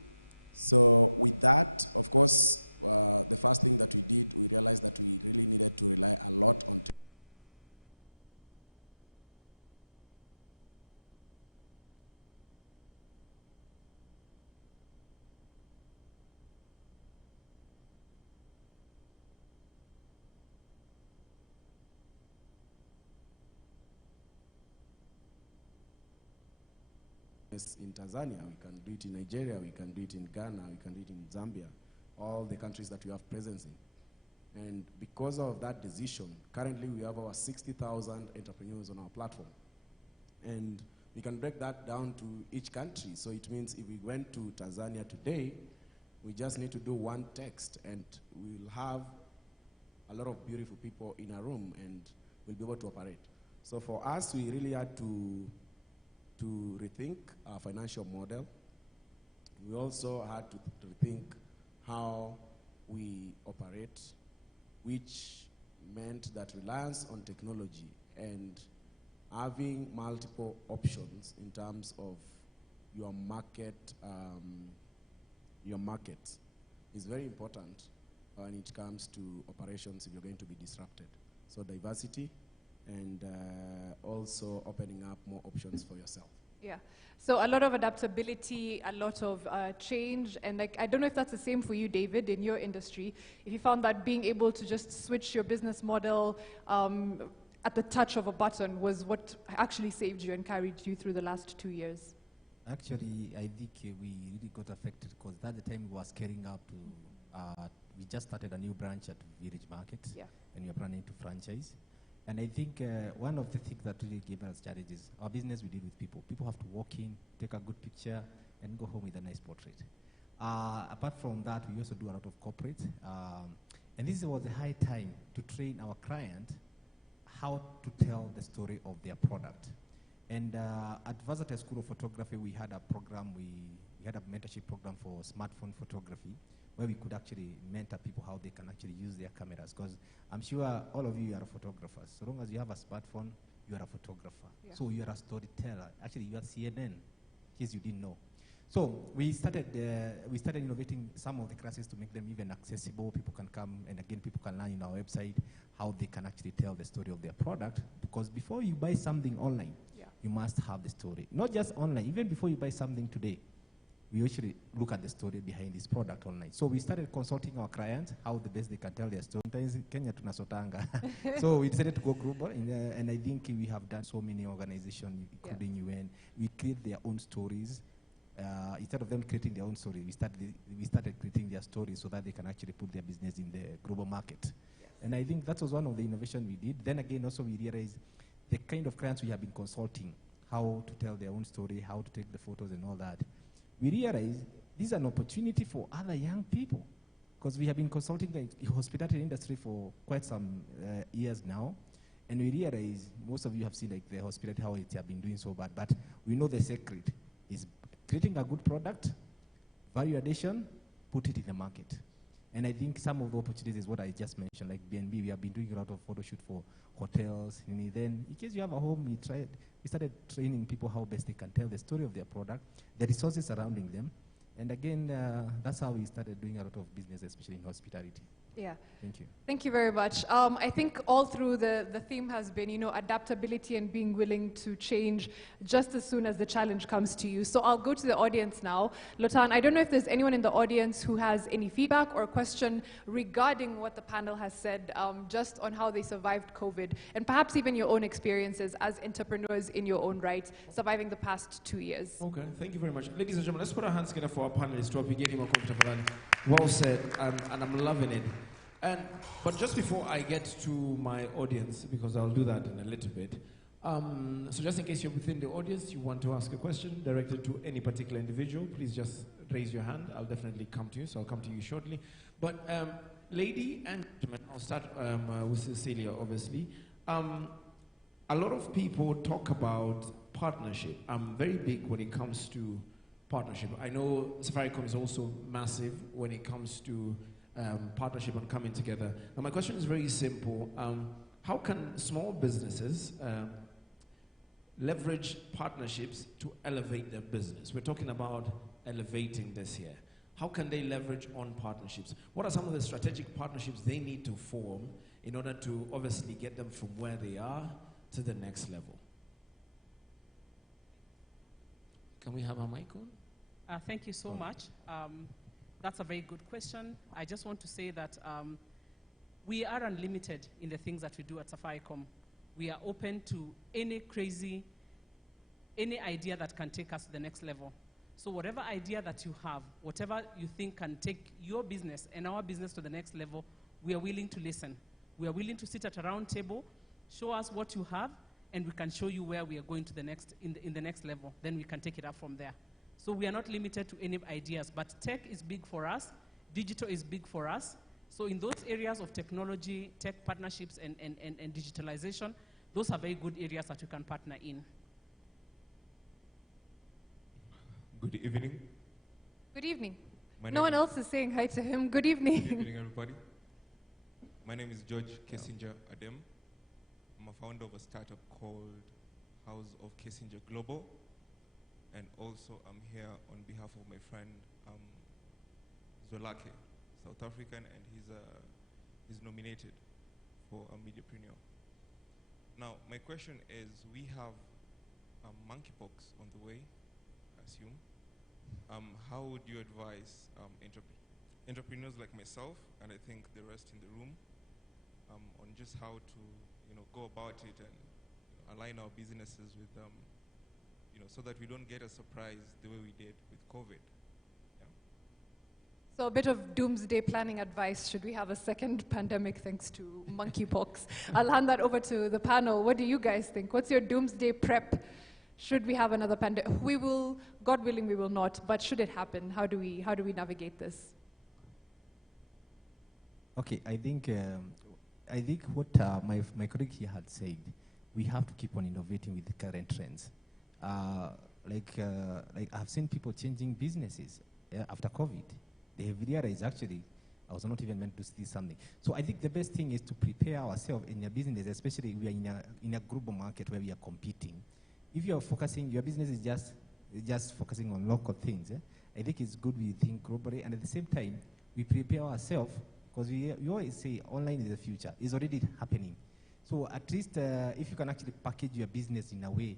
So with that, of course, the first thing that we did, we realized that we really needed to rely a lot on in Tanzania, we can do it in Nigeria, we can do it in Ghana, we can do it in Zambia, all the countries that we have presence in. And because of that decision, currently we have over 60,000 entrepreneurs on our platform. And we can break that down to each country. So it means if we went to Tanzania today, we just need to do one text and we'll have a lot of beautiful people in a room and we'll be able to operate. So for us, we really had to rethink our financial model. We also had to rethink how we operate, which meant that reliance on technology and having multiple options in terms of your market is very important when it comes to operations if you're going to be disrupted. So diversity and also opening up more options for yourself. Yeah. So a lot of adaptability, a lot of change, and like I don't know if that's the same for you, David, in your industry. If you found that being able to just switch your business model at the touch of a button was what actually saved you and carried you through the last 2 years. Actually, I think we really got affected because at the time we were scaling up to, we just started a new branch at Village Market, and we are planning to franchise. And I think one of the things that really gave us challenges, our business we deal with people. People have to walk in, take a good picture, and go home with a nice portrait. Apart from that, we also do a lot of corporate. And this was a high time to train our client how to tell the story of their product. And at Versatile School of Photography, we had a program, we had a mentorship program for smartphone photography, where we could actually mentor people how they can actually use their cameras. Because I'm sure all of you are photographers. So long as you have a smartphone, you are a photographer. Yeah. So you are a storyteller. Actually, you are CNN, in case you didn't know. So we started innovating some of the classes to make them even accessible. People can come, and again, people can learn in our website how they can actually tell the story of their product. Because before you buy something online, you must have the story. Not just online, even before you buy something today, we actually look at the story behind this product online. So we started consulting our clients how the best they can tell their story. Sometimes in Kenya tunasotanga. So we decided to go global, and I think we have done so many organizations, including UN. We create their own stories. Instead of them creating their own story, we started creating their stories so that they can actually put their business in the global market. Yes. And I think that was one of the innovations we did. Then again, also we realized the kind of clients we have been consulting, how to tell their own story, how to take the photos and all that. We realized this is an opportunity for other young people because we have been consulting the hospitality industry for quite some years now. And we realize most of you have seen like the hospitality, how it has been doing so bad. But we know the secret is creating a good product, value addition, put it in the market. And I think some of the opportunities is what I just mentioned, like B&B, we have been doing a lot of photo shoot for hotels. And then in case you have a home, we started training people how best they can tell the story of their product, the resources surrounding them. And again, that's how we started doing a lot of business, especially in hospitality. Yeah. Thank you. Thank you very much. I think all through the theme has been, adaptability and being willing to change just as soon as the challenge comes to you. So I'll go to the audience now. Lotan, I don't know if there's anyone in the audience who has any feedback or question regarding what the panel has said, just on how they survived COVID, and perhaps even your own experiences as entrepreneurs in your own right, surviving the past 2 years. Okay, thank you very much. Ladies and gentlemen, let's put our hands together for our panelists to get him more comfortable. Well said, and I'm loving it. But just before I get to my audience, because I'll do that in a little bit, so just in case you're within the audience, you want to ask a question directed to any particular individual, please just raise your hand. I'll definitely come to you, so I'll come to you shortly. But lady and gentlemen, I'll start with Cecilia, obviously. A lot of people talk about partnership. I'm very big when it comes to partnership. I know Safaricom is also massive when it comes to partnership and coming together. Now my question is very simple. How can small businesses leverage partnerships to elevate their business? We're talking about elevating this here. How can they leverage on partnerships? What are some of the strategic partnerships they need to form in order to obviously get them from where they are to the next level? Can we have a mic on? Thank you so much. That's a very good question. I just want to say that we are unlimited in the things that we do at Safaricom. We are open to any idea that can take us to the next level. So whatever idea that you have, whatever you think can take your business and our business to the next level, we are willing to listen. We are willing to sit at a round table, show us what you have, and we can show you where we are going to the next, in the next level. Then we can take it up from there. So we are not limited to any ideas, but tech is big for us, digital is big for us. So in those areas of technology, tech partnerships, and digitalization, those are very good areas that you can partner in. Good evening. Good evening. No one else is saying hi to him. Good evening. Good evening, everybody. My name is George Kessinger Adem. I'm a founder of a startup called House of Kessinger Global. And also, I'm here on behalf of my friend Zolake, South African, and he's nominated for a Mediapreneur. Now, my question is, we have monkeypox on the way, I assume. How would you advise entrepreneurs like myself, and I think the rest in the room, on just how to, go about it and align our businesses with, so that we don't get a surprise the way we did with COVID? Yeah. So a bit of doomsday planning advice, should we have a second pandemic thanks to monkeypox? I'll hand that over to the panel. What do you guys think? What's your doomsday prep? Should we have another pandemic? We will, God willing, we will not, but should it happen, how do we navigate this? Okay, I think what my colleague here had said, we have to keep on innovating with the current trends. Like I've seen people changing businesses after COVID. They have realized, actually, I was not even meant to see something. So I think the best thing is to prepare ourselves in your business, especially if we are in a global market where we are competing. If you are focusing, your business is just focusing on local things, I think it's good we think globally, and at the same time, we prepare ourselves, because we always say online is the future. It's already happening. So at least if you can actually package your business in a way,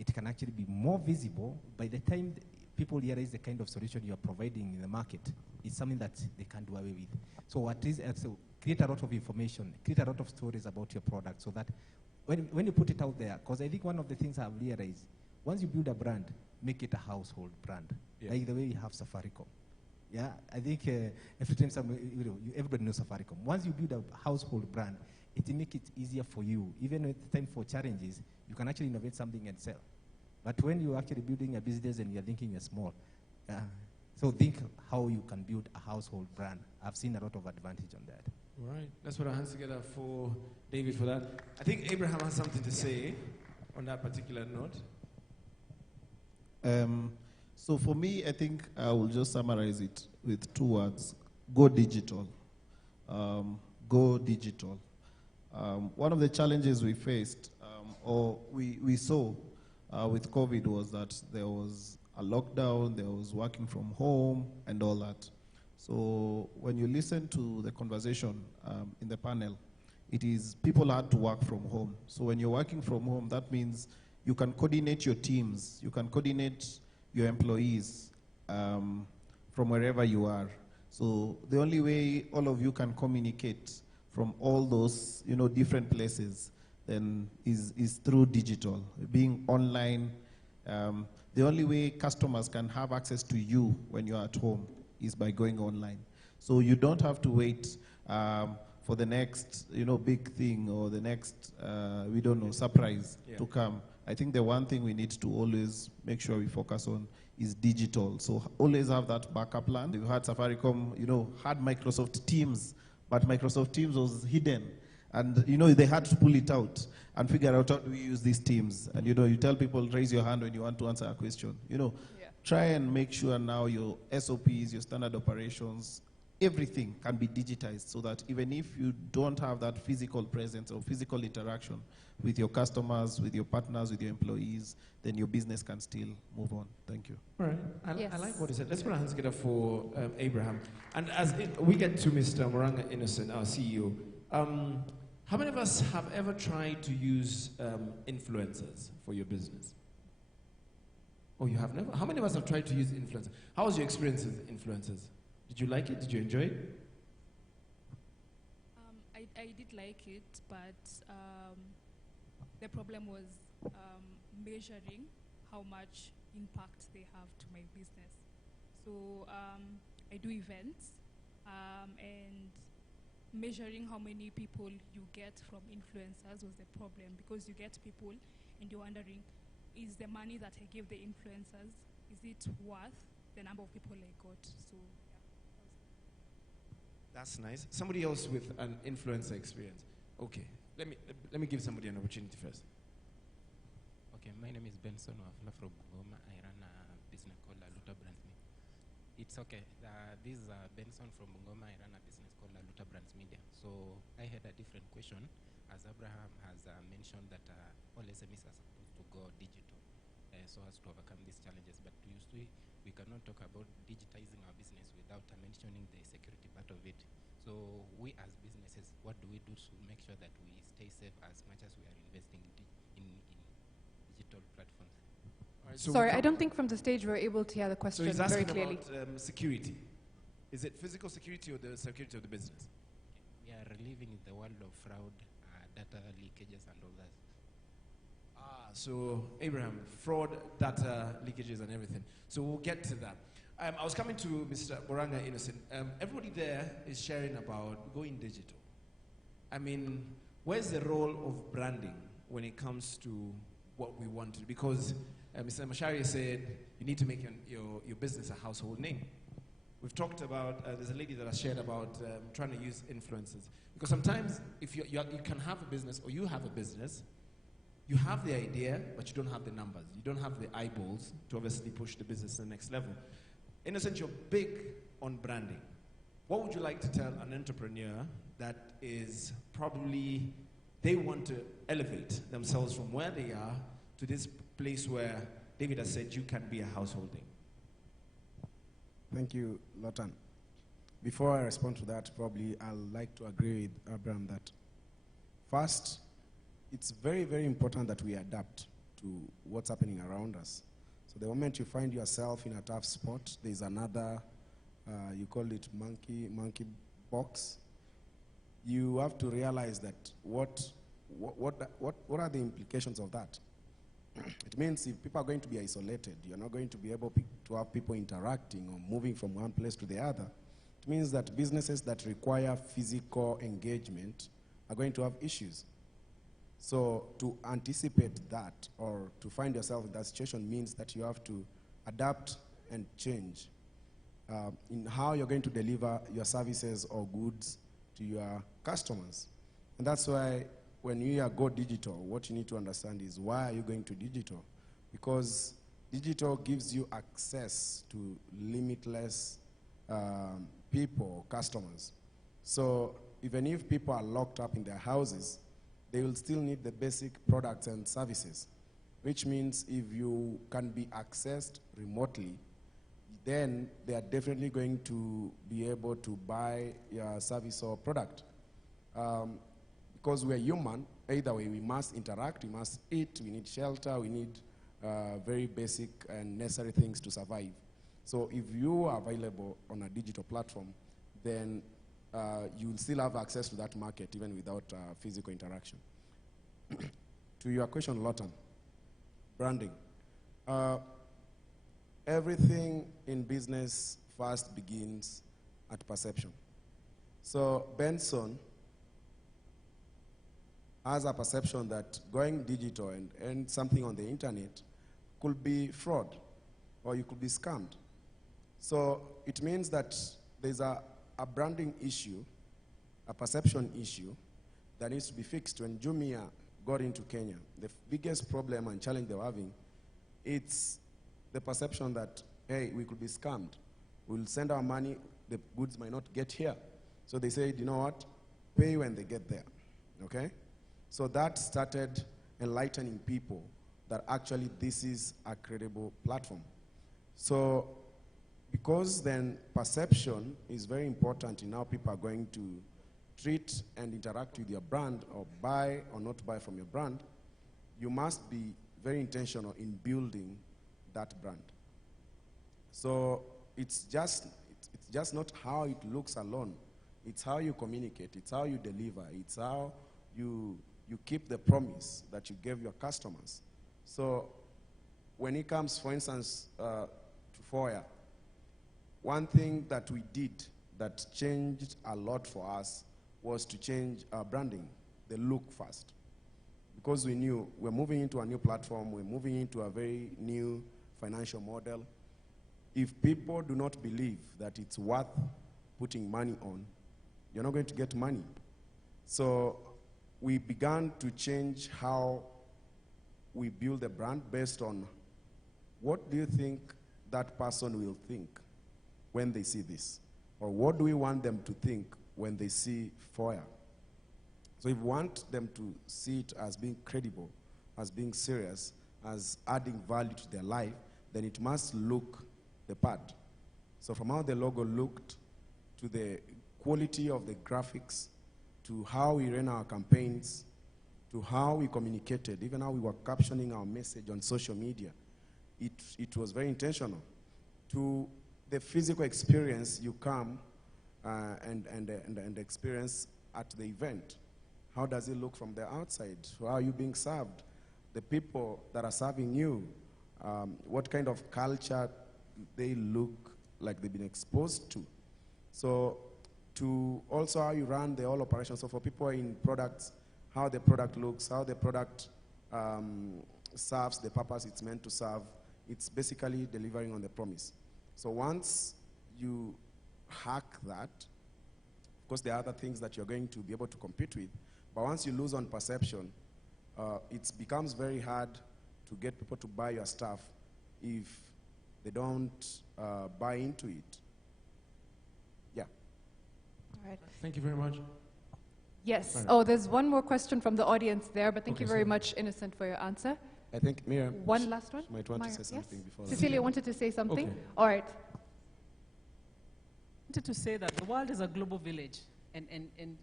it can actually be more visible. By the time people realize the kind of solution you are providing in the market, it's something that they can't do away with. So at least create a lot of information, create a lot of stories about your product, so that when you put it out there, because I think one of the things I've realized, once you build a brand, make it a household brand, like the way we have Safaricom. Yeah, I think every time everybody knows Safaricom. Once you build a household brand, it will make it easier for you. Even at the time for challenges, you can actually innovate something and sell. But when you're actually building a business and you're thinking you're small, so think how you can build a household brand. I've seen a lot of advantage on that. All right, let's put our hands together for David for that. I think Abraham has something to say on that particular note. So for me, I think I will just summarize it with 2 words: go digital. Go digital. One of the challenges we faced, or we saw with COVID, was that there was a lockdown, there was working from home and all that. So when you listen to the conversation in the panel, it is people had to work from home. So when you're working from home, that means you can coordinate your teams, you can coordinate your employees from wherever you are. So the only way all of you can communicate from all those different places then is through digital, being online. The only way customers can have access to you when you're at home is by going online. So you don't have to wait for the next big thing or the next surprise to come. I think the one thing we need to always make sure we focus on is digital. So always have that backup plan. You had Safaricom, had Microsoft Teams, but Microsoft Teams was hidden. And, they had to pull it out and figure out how do we use these teams. And, you tell people, raise your hand when you want to answer a question. Try and make sure now your SOPs, your standard operations, everything can be digitized, so that even if you don't have that physical presence or physical interaction with your customers, with your partners, with your employees, then your business can still move on. Thank you. All right. I like what he said. Let's put our hands together for Abraham. And as we get to Mr. Moranga Innocent, our CEO, how many of us have ever tried to use influencers for your business? Oh, you have never? How many of us have tried to use influencers? How was your experience with influencers? Did you like it? Did you enjoy it? I did like it, but the problem was measuring how much impact they have to my business. So I do events, and measuring how many people you get from influencers was the problem, because you get people and you're wondering, is the money that I gave the influencers, is it worth the number of people I got? So, yeah. That's nice. Somebody else with an influencer experience. Okay, let me give somebody an opportunity first. Okay, my name is Benson Wafula from Bungoma. I run a business called Realtor. It's okay. This is Benson from Bungoma. I run a business called Realtor Brands Media. So I had a different question. As Abraham has mentioned that all SMEs are supposed to go digital so as to overcome these challenges. But we cannot talk about digitizing our business without mentioning the security part of it. So we as businesses, what do we do to make sure that we stay safe as much as we are investing in digital platforms? Right, so sorry, I don't think from the stage we're able to hear the question so he's asking very clearly. about security. Is it physical security or the security of the business? We are living in the world of fraud, data leakages and all that. So Abraham, fraud, data leakages and everything. So we'll get to that. I was coming to Mr. Boranga Innocent. Everybody there is sharing about going digital. I mean, where's the role of branding when it comes to what we want to do? Because Mr. Mashari said you need to make your business a household name. We've talked about, there's a lady that has shared about trying to use influencers. Because sometimes if you can have a business or you have a business, you have the idea, but you don't have the numbers. You don't have the eyeballs to obviously push the business to the next level. In a sense, you're big on branding. What would you like to tell an entrepreneur that is probably, they want to elevate themselves from where they are to this place where David has said you can be a household name? Thank you, Lotan. Before I respond to that, probably I'd like to agree with Abraham that first, it's very, very important that we adapt to what's happening around us. So the moment you find yourself in a tough spot, there's another, you call it monkey box. You have to realize that what are the implications of that? It means if people are going to be isolated, you're not going to be able to have people interacting or moving from one place to the other. It means that businesses that require physical engagement are going to have issues. So to anticipate that or to find yourself in that situation means that you have to adapt and change in how you're going to deliver your services or goods to your customers. And that's why when you go digital, what you need to understand is why are you going to digital? Because digital gives you access to limitless people, customers. So even if people are locked up in their houses, they will still need the basic products and services, which means if you can be accessed remotely, then they are definitely going to be able to buy your service or product. Because we're human, either way, we must interact, we must eat, we need shelter, we need very basic and necessary things to survive. So if you are available on a digital platform, then you will still have access to that market even without physical interaction. To your question, Lotan, branding. Everything in business first begins at perception. So Benson has a perception that going digital and something on the internet could be fraud or you could be scammed. So it means that there's a branding issue, a perception issue that needs to be fixed. When Jumia got into Kenya, the biggest problem and challenge they were having, it's the perception that, hey, we could be scammed. We'll send our money, the goods might not get here. So they said, you know what, pay when they get there, okay? So that started enlightening people that actually this is a credible platform. So because then perception is very important in how people are going to treat and interact with your brand or buy or not buy from your brand, you must be very intentional in building that brand. So it's just not how it looks alone. It's how you communicate. It's how you deliver. It's how you keep the promise that you gave your customers. So when it comes, for instance, to FOYA, one thing that we did that changed a lot for us was to change our branding, the look first. Because we knew we're moving into a new platform, we're moving into a very new financial model. If people do not believe that it's worth putting money on, you're not going to get money. So we began to change how we build a brand based on what do you think that person will think when they see this? Or what do we want them to think when they see FOYA? So if we want them to see it as being credible, as being serious, as adding value to their life, then it must look the part. So from how the logo looked, to the quality of the graphics, to how we ran our campaigns, to how we communicated, even how we were captioning our message on social media, it was very intentional. To the physical experience you come and experience at the event. How does it look from the outside? How are you being served? The people that are serving you, what kind of culture they look like they've been exposed to? So to also how you run the whole operation. So for people in products, how the product looks, how the product serves the purpose it's meant to serve, it's basically delivering on the promise. So once you hack that, of course there are other things that you're going to be able to compete with, but once you lose on perception, it becomes very hard to get people to buy your stuff if they don't buy into it. Yeah. All right. Thank you very much. Yes. Right. Oh, there's one more question from the audience there, but thank Okay, you very so- much, Innocent, for your answer. I think Miriam. One last one? Might want to Myra, say something yes? before. Cecilia wanted to say something. Okay. All right. I wanted to say that the world is a global village, and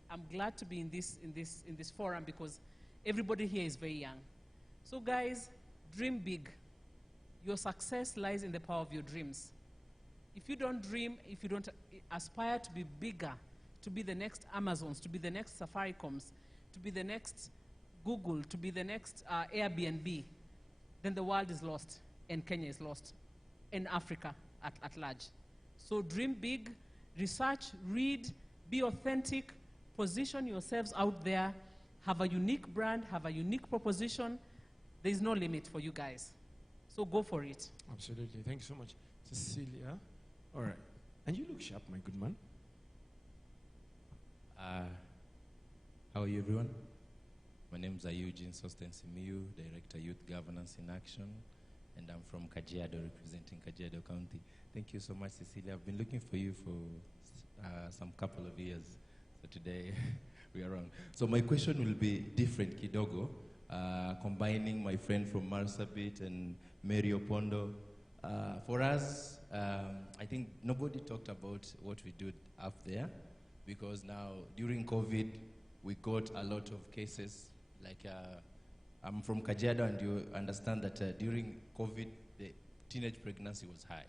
I'm glad to be in this forum because everybody here is very young. So guys, dream big. Your success lies in the power of your dreams. If you don't dream, if you don't aspire to be bigger, to be the next Amazons, to be the next Safaricoms, to be the next Google, to be the next Airbnb, then the world is lost, and Kenya is lost, and Africa at large. So dream big, research, read, be authentic, position yourselves out there, have a unique brand, have a unique proposition. There is no limit for you guys. So go for it. Absolutely. Thank you so much. Cecilia. All right. And you look sharp, my good man. How are you, everyone? My name is Eugene Sosten Simiyu, Director Youth Governance in Action, and I'm from Kajiado, representing Kajiado County. Thank you so much, Cecilia. I've been looking for you for some couple of years, so today we are on. So my question will be different, kidogo, combining my friend from Marsabit and Mary Opondo. For us, I think nobody talked about what we do up there, because now during COVID, we got a lot of cases. Like I'm from Kajiado, and you understand that during COVID, the teenage pregnancy was high.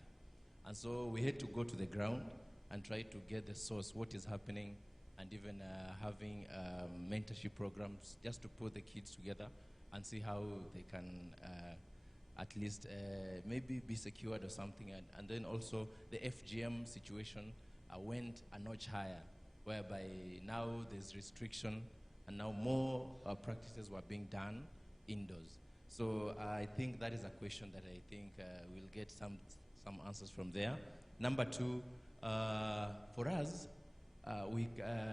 And so we had to go to the ground and try to get the source, what is happening, and even having mentorship programs just to put the kids together and see how they can at least maybe be secured or something. And then also the FGM situation went a notch higher, whereby now there's restriction, and now more practices were being done indoors. So I think that is a question that I think we'll get some answers from there. Number two, for us,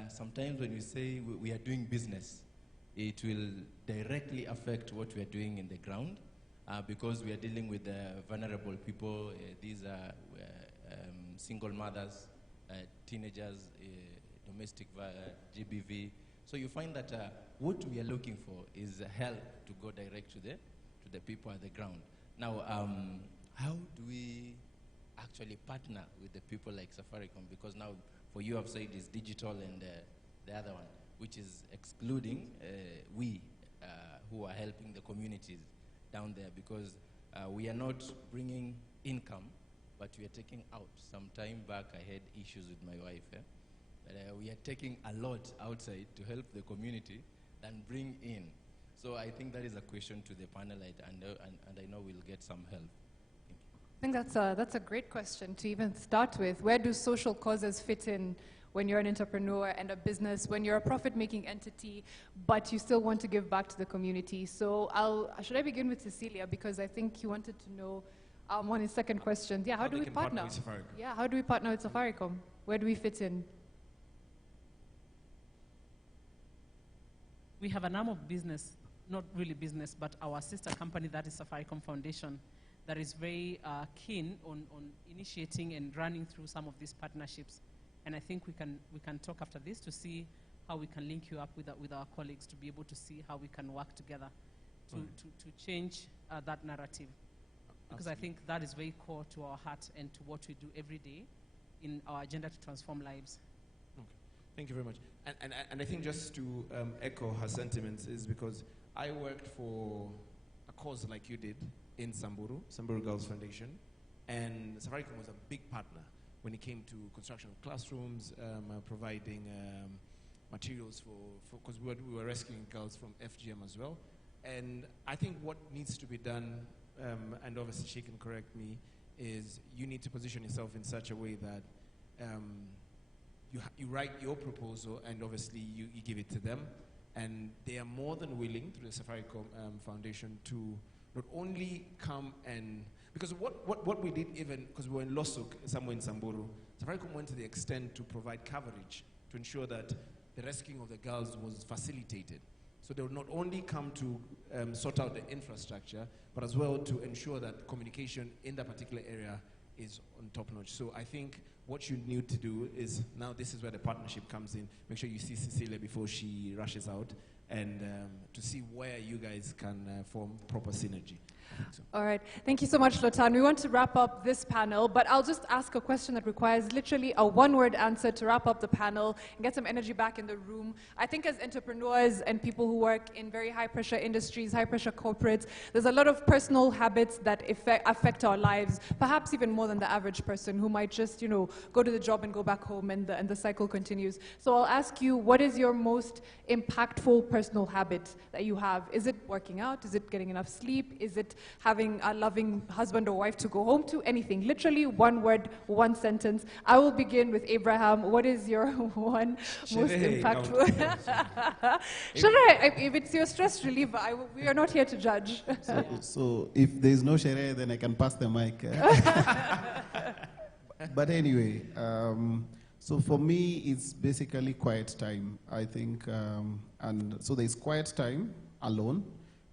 sometimes when we say we are doing business, it will directly affect what we are doing in the ground, because we are dealing with vulnerable people. These are single mothers, teenagers, domestic GBV. So you find that what we are looking for is help to go direct to the people at the ground. Now, how do we actually partner with the people like Safaricom? Because now, for you, I've said is digital, and the other one, which is excluding we who are helping the communities down there, because we are not bringing income, but we are taking out. Some time back, I had issues with my wife. We are taking a lot outside to help the community than bring in. So I think that is a question to the panel, and I know we'll get some help. I think that's a great question to even start with. Where do social causes fit in when you're an entrepreneur and a business, when you're a profit-making entity, but you still want to give back to the community. So should I begin with Cecilia, because I think you wanted to know on his second question. Yeah, how do we partner? With Safaricom. Yeah, how do we partner with Safaricom? Where do we fit in? We have an arm of business, not really business, but our sister company, that is Safaricom Foundation, that is very keen on initiating and running through some of these partnerships. And I think we can talk after this to see how we can link you up with our colleagues to be able to see how we can work together to change that narrative. Because I think that is very core to our heart and to what we do every day in our agenda to transform lives. Okay. Thank you very much. And I think just to echo her sentiments is because I worked for a cause like you did in Samburu Girls Foundation, and Safaricom was a big partner when it came to construction of classrooms, providing materials because we were rescuing girls from FGM as well. And I think what needs to be done, and obviously she can correct me, is you need to position yourself in such a way that you write your proposal and obviously you give it to them. And they are more than willing, through the Safaricom Foundation, to not only come and, because what we did even, because we were in Losuk, somewhere in Samburu, Safaricom went to the extent to provide coverage to ensure that the rescuing of the girls was facilitated. So they would not only come to sort out the infrastructure, but as well to ensure that communication in that particular area is on top notch. So I think what you need to do is, now this is where the partnership comes in, make sure you see Cecilia before she rushes out, and to see where you guys can form proper synergy. So. All right. Thank you so much, Lotan. We want to wrap up this panel, but I'll just ask a question that requires literally a one-word answer to wrap up the panel and get some energy back in the room. I think as entrepreneurs and people who work in very high-pressure industries, high-pressure corporates, there's a lot of personal habits that affect our lives, perhaps even more than the average person who might just, go to the job and go back home, and the cycle continues. So I'll ask you, what is your most impactful personal habit that you have? Is it working out? Is it getting enough sleep? Is it having a loving husband or wife to go home to? Anything. Literally one word, one sentence. I will begin with Abraham. What is your one most impactful? If it's your stress reliever, we are not here to judge. So if there's no Shere, then I can pass the mic. But anyway, so for me, it's basically quiet time, I think. And so there's quiet time alone,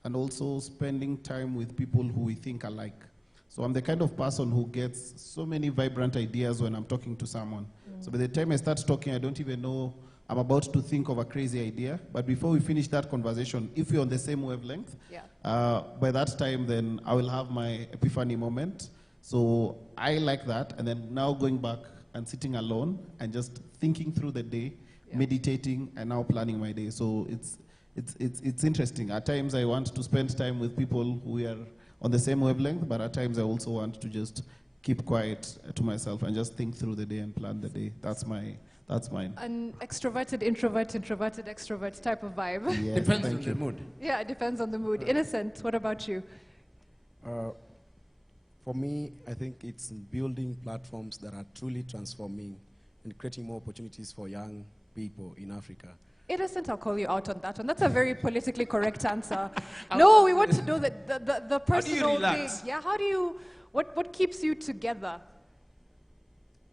and also spending time with people who we think alike. So I'm the kind of person who gets so many vibrant ideas when I'm talking to someone. So by the time I start talking, I don't even know I'm about to think of a crazy idea. But before we finish that conversation, if we're on the same wavelength, by that time, then I will have my epiphany moment. So I like that. And then now going back and sitting alone and just thinking through the day, meditating, and now planning my day. So it's interesting. At times I want to spend time with people who are on the same wavelength, but at times I also want to just keep quiet to myself and just think through the day and plan the day. That's mine. An extroverted, introvert, introverted, extrovert type of vibe. Yes, depends on the mood. Yeah, it depends on the mood. Innocent, what about you? For me, I think it's building platforms that are truly transforming and creating more opportunities for young people in Africa. Innocent, I'll call you out on that one. That's a very politically correct answer. No, we want to know that the personal thing. Yeah, what keeps you together?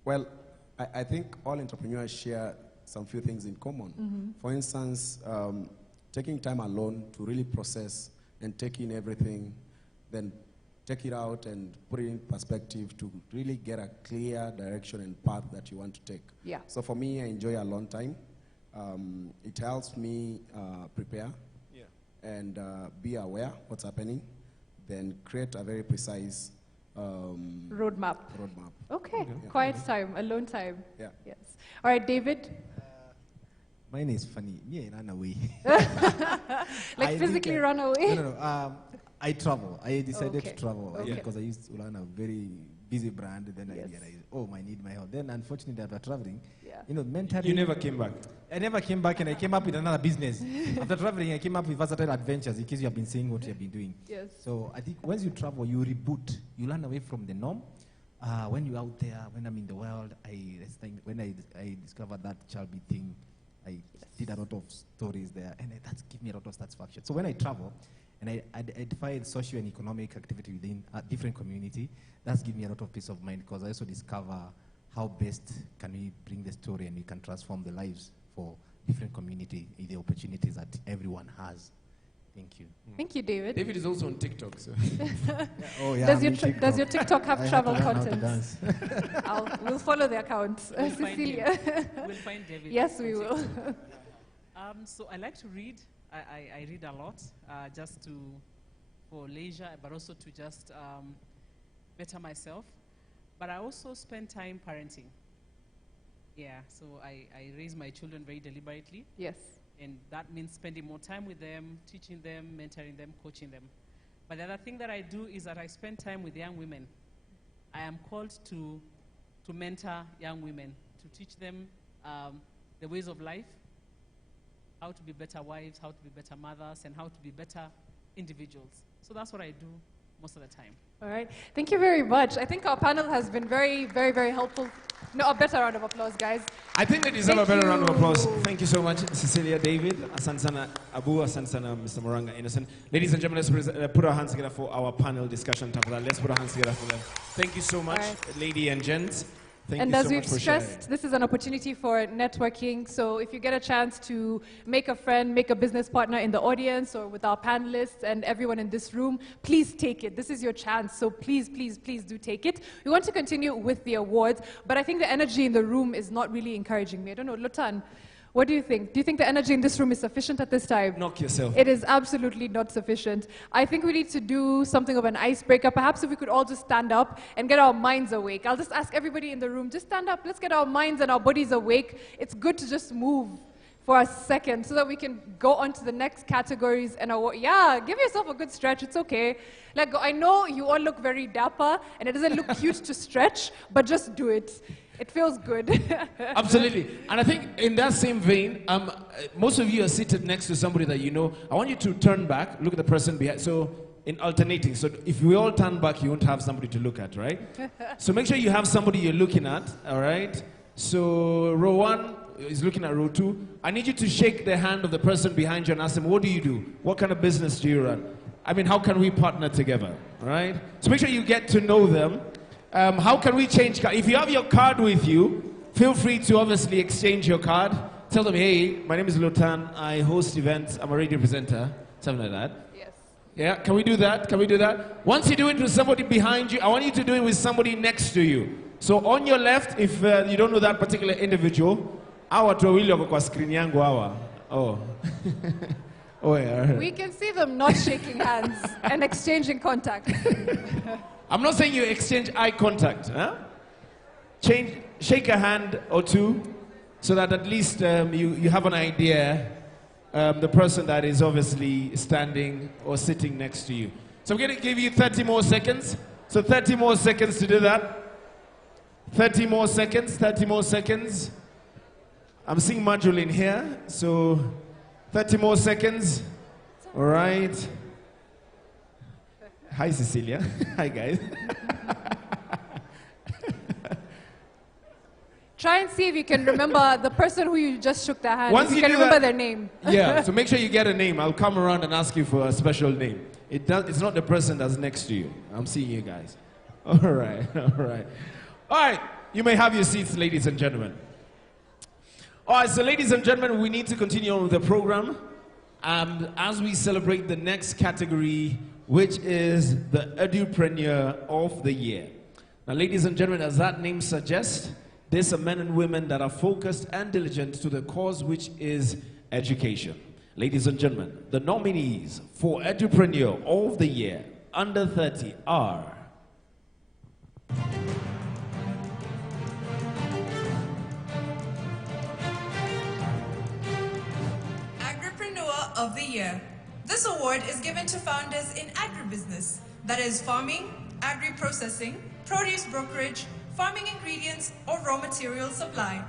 Well, I think all entrepreneurs share some few things in common. For instance, taking time alone to really process and take in everything, then take it out and put it in perspective to really get a clear direction and path that you want to take. Yeah. So for me, I enjoy alone time. It helps me prepare and be aware what's happening, then create a very precise roadmap. Okay, quiet time, alone time. Yeah. Yes. All right, David. Mine is funny. Me, I ran away. Like physically run away? No. I travel. I decided to travel because I used to run a very busy brand. Then I realized, I need my help. Then, unfortunately, after traveling, mentally. You never came back? I never came back, and I came up with another business. After traveling, I came up with versatile adventures in case you have been saying what you have been doing. Yes. So I think once you travel, you reboot. You run away from the norm. when you're out there, when I'm in the world, when I discovered that childbeat thing, I did a lot of stories there, and that's given me a lot of satisfaction. So when I travel, and I identify socio and economic activity within a different community, that's given me a lot of peace of mind, because I also discover how best can we bring the story and we can transform the lives for different community, the opportunities that everyone has. Thank you. Thank you, David. David is also on TikTok. So. Oh, yeah, Does your TikTok have travel content? We'll follow the account. Cecilia. We'll find David. Yes, we will. So I like to read. I read a lot, just for leisure, but also to just better myself. But I also spend time parenting. Yeah, so I raise my children very deliberately. Yes. And that means spending more time with them, teaching them, mentoring them, coaching them. But the other thing that I do is that I spend time with young women. I am called to mentor young women, to teach them the ways of life, how to be better wives, how to be better mothers, and how to be better individuals. So that's what I do most of the time. All right. Thank you very much. I think our panel has been very, very, very helpful. No, a better round of applause, guys. I think they deserve a better round of applause. Thank you so much, Cecilia, David, Asansana Abu, Asansana, Mr. Moranga, Innocent. Ladies and gentlemen, let's put our hands together for our panel discussion. Let's put our hands together for them. Thank you so much, lady and gents. Thank you so much for sharing. Stressed, this is an opportunity for networking. So if you get a chance to make a friend, make a business partner in the audience or with our panelists and everyone in this room, please take it. This is your chance. So please, please, please do take it. We want to continue with the awards, but I think the energy in the room is not really encouraging me. I don't know, Lotan, what do you think? Do you think the energy in this room is sufficient at this time? Knock yourself. It is absolutely not sufficient. I think we need to do something of an icebreaker. Perhaps if we could all just stand up and get our minds awake. I'll just ask everybody in the room, just stand up. Let's get our minds and our bodies awake. It's good to just move for a second so that we can go on to the next categories. And yeah, give yourself a good stretch. It's okay. Like, I know you all look very dapper and it doesn't look cute to stretch, but just do it. It feels good. Absolutely. And I think in that same vein, most of you are seated next to somebody that you know. I want you to turn back, look at the person behind. So in alternating, so if we all turn back, you won't have somebody to look at, right? So make sure you have somebody you're looking at, all right? So row 1 is looking at row 2. I need you to shake the hand of the person behind you and ask them, what do you do? What kind of business do you run? I mean, how can we partner together, all right? So make sure you get to know them. How can we change? If you have your card with you, feel free to obviously exchange your card. Tell them, hey, my name is Lotan. I host events. I'm a radio presenter. Something like that. Yes. Yeah, can we do that? Can we do that? Once you do it with somebody behind you, I want you to do it with somebody next to you. So on your left, if you don't know that particular individual, awa tu wawili wako kwa screen yangu awa. Oh. Oh yeah. We can see them not shaking hands and exchanging contact. I'm not saying you exchange eye contact. Huh? Shake a hand or two so that at least you have an idea the person that is obviously standing or sitting next to you. So I'm going to give you 30 more seconds. So 30 more seconds to do that. 30 more seconds, 30 more seconds. I'm seeing Majul in here, so 30 more seconds. All right. Hi, Cecilia. Hi, guys. Try and see if you can remember the person who you just shook their hand. Once you you can do remember that, their name. Yeah, so make sure you get a name. I'll come around and ask you for a special name. It's not the person that's next to you. I'm seeing you guys. All right, all right. All right, you may have your seats, ladies and gentlemen. All right, so ladies and gentlemen, we need to continue on with the program as we celebrate the next category, which is the Edupreneur of the Year. Now, ladies and gentlemen, as that name suggests, these are men and women that are focused and diligent to the cause, which is education. Ladies and gentlemen, the nominees for Edupreneur of the Year under 30 are Agripreneur of the Year. This award is given to founders in agribusiness, that is farming, agri-processing, produce brokerage, farming ingredients, or raw material supply.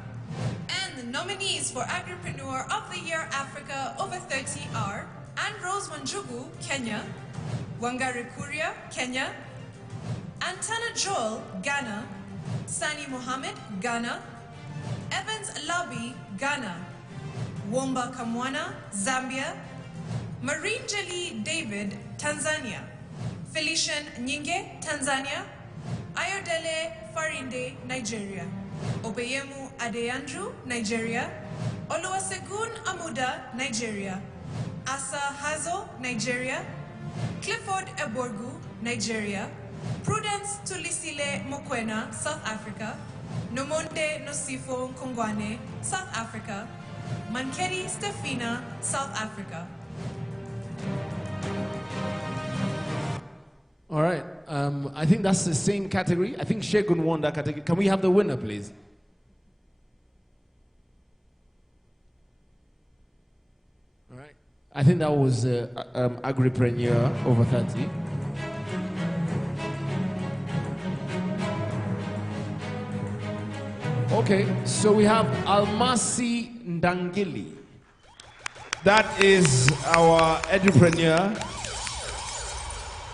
And the nominees for Agripreneur of the Year Africa over 30 are Anne Rose Wanjugu, Kenya; Wangari Kuria, Kenya; Antana Joel, Ghana. Sani Mohammed, Ghana. Evans Labi, Ghana. Womba Kamwana, Zambia. Marine Jali David, Tanzania. Felician Nyinge, Tanzania. Ayodele Farinde, Nigeria. Obeyemu Adeandru, Nigeria. Oluwasegun Amuda, Nigeria. Asa Hazo, Nigeria. Clifford Eborgu, Nigeria. Prudence Tulisile Mokwena, South Africa. Nomonde Nosifo Kongwane, South Africa. Mankeri Stefina, South Africa. All right. I think that's the same category. I think Shegun won that category. Can we have the winner, please? All right. I think that was Agripreneur over 30. Okay, so we have Almasi Ndangili. That is our Edupreneur.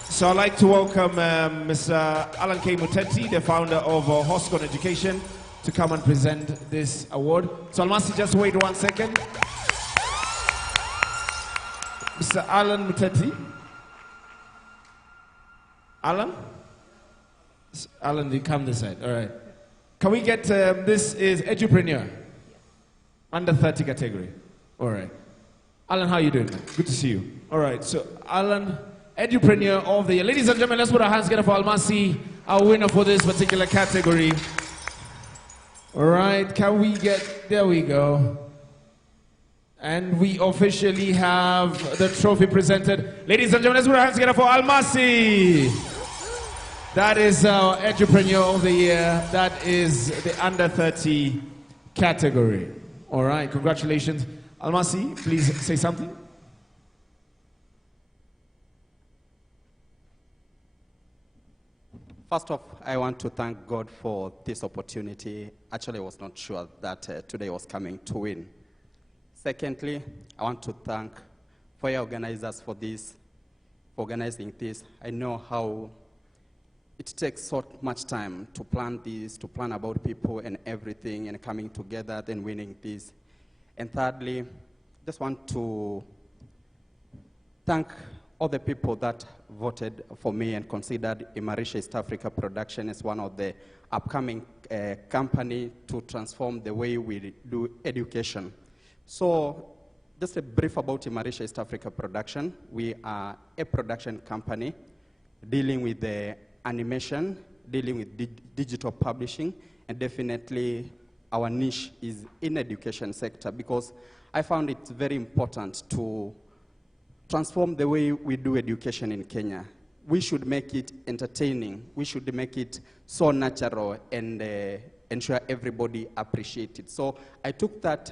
So I'd like to welcome Mr. Alan K. Muteti, the founder of Hoscon Education, to come and present this award. So Almasi, just wait 1 second. Mr. Alan Muteti. Alan? Alan, you come this side. All right. Can we get, this is Edupreneur, under 30 category. All right. Alan, how you doing? Good to see you. All right, so Alan, Edupreneur of the year. Ladies and gentlemen, let's put our hands together for Almasi, our winner for this particular category. All right, can we get, there we go. And we officially have the trophy presented. Ladies and gentlemen, let's put our hands together for Almasi. That is our Edupreneur of the year. That is the under 30 category. All right, congratulations. Almasi, please say something. First off, I want to thank God for this opportunity. Actually, I was not sure that today was coming to win. Secondly, I want to thank FOYA organizers for this, for organizing this. I know how it takes so much time to plan this, to plan about people and everything, and coming together, then winning this. And thirdly, just want to thank all the people that voted for me and considered Imarisha East Africa Production as one of the upcoming company to transform the way we do education. So, just a brief about Imarisha East Africa Production. We are a production company dealing with the animation, dealing with digital publishing, and definitely our niche is in education sector, because I found it very important to transform the way we do education in Kenya. We should make it entertaining. We should make it so natural and ensure everybody appreciates it. So I took that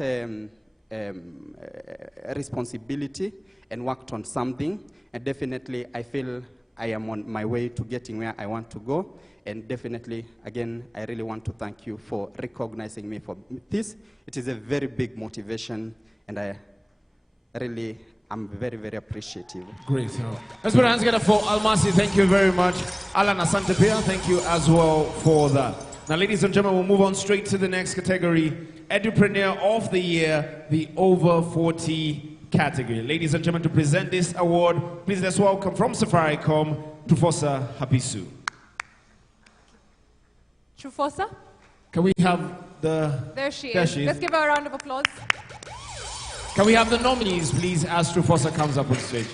responsibility and worked on something, and definitely I feel I am on my way to getting where I want to go. And definitely, again, I really want to thank you for recognizing me for this. It is a very big motivation, and I really am very, very appreciative. Great. Let's put our hands together for Almasi. Thank you very much. Alan Asantepia, thank you as well for that. Now, ladies and gentlemen, we'll move on straight to the next category, Edupreneur of the Year, the over 40 category. Ladies and gentlemen, to present this award, please let's welcome from Safaricom, Professor Habisu. Trufosa? Can we have the... There she is. Let's give her a round of applause. Can we have the nominees, please, as Trufosa comes up on stage?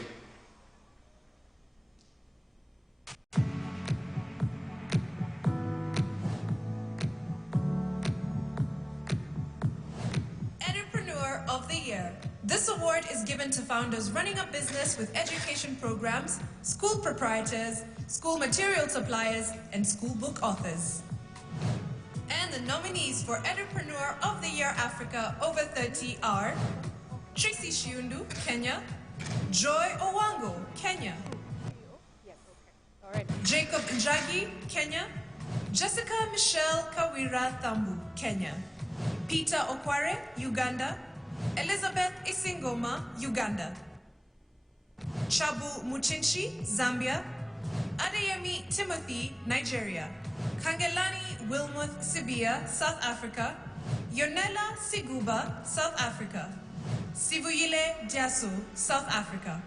Edupreneur of the Year. This award is given to founders running a business with education programs, school proprietors, school material suppliers, and school book authors. And the nominees for Edupreneur of the Year Africa over 30 are Tracy Shiundu, Kenya; Joy Owango, Kenya; Jacob Njagi, Kenya; Jessica Michelle Kawira Thambu, Kenya; Peter Okware, Uganda; Elizabeth Isingoma, Uganda; Chabu Muchinchi, Zambia; Adeyemi Timothy, Nigeria. Kangelani Wilmuth Sibia, South Africa. Yonela Siguba, South Africa. Sivuyile Diaso, South Africa.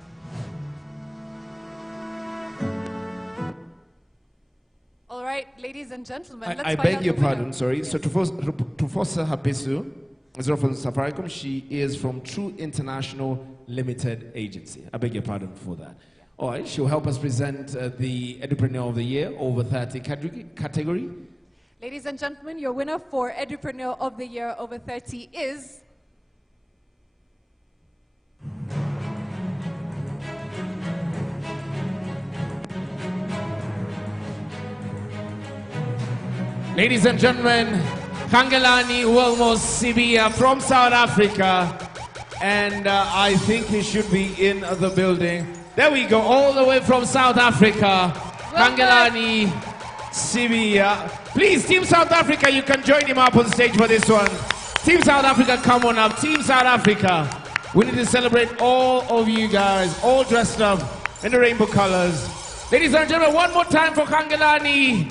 All right, ladies and gentlemen, let's I find beg out your the winner. pardon, sorry. So Tufosa Hapesu is not from Safaricom. She is from True International Limited Agency. I beg your pardon for that. All right, she'll help us present the Edupreneur of the Year over 30 category. Ladies and gentlemen, your winner for Edupreneur of the Year over 30 is... Ladies and gentlemen, Kangelani Wilmos Sibia from South Africa. And I think he should be in the building. There we go, all the way from South Africa. Kangelani Sibia. Please, Team South Africa, you can join him up on stage for this one. Team South Africa, come on up. Team South Africa. We need to celebrate all of you guys, all dressed up in the rainbow colors. Ladies and gentlemen, one more time for Kangelani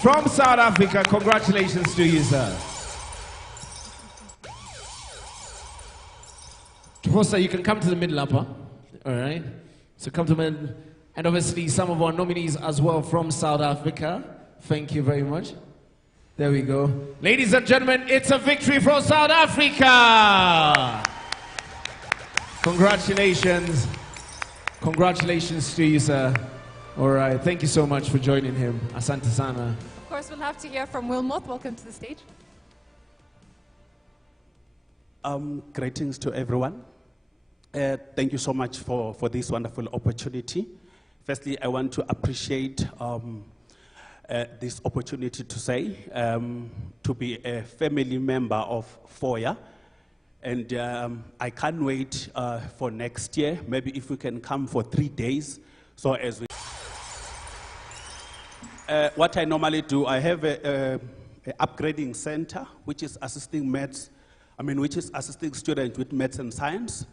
from South Africa. Congratulations to you, sir. Tufosa, you can come to the middle upper. All right. So come to the middle. And obviously some of our nominees as well from South Africa. Thank you very much. There we go. Ladies and gentlemen, it's a victory for South Africa. Congratulations. Congratulations to you, sir. All right. Thank you so much for joining him. Asante sana. Of course, we'll have to hear from Wilmoth. Welcome to the stage. Greetings to everyone. Thank you so much for this wonderful opportunity. Firstly, I want to appreciate this opportunity to say, to be a family member of FOYA. And I can't wait for next year. Maybe if we can come for 3 days. So as we... what I normally do, I have a upgrading center, which is assisting which is assisting students with maths and science,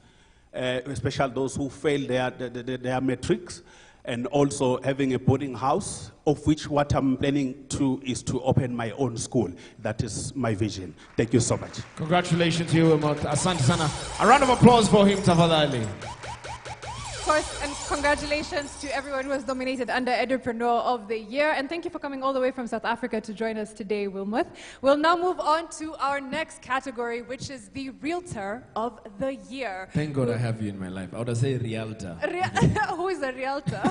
especially those who fail their matrix, and also having a boarding house, of which what I'm planning to is to open my own school. That is my vision. Thank you so much. Congratulations to you, Asante sana. A round of applause for him, tafadhali. Of course, and congratulations to everyone who was nominated under Edupreneur of the Year. And thank you for coming all the way from South Africa to join us today, Wilmoth. We'll now move on to our next category, which is the Realtor of the Year. Thank God I have you in my life. I would say Realtor. Who is a Realtor?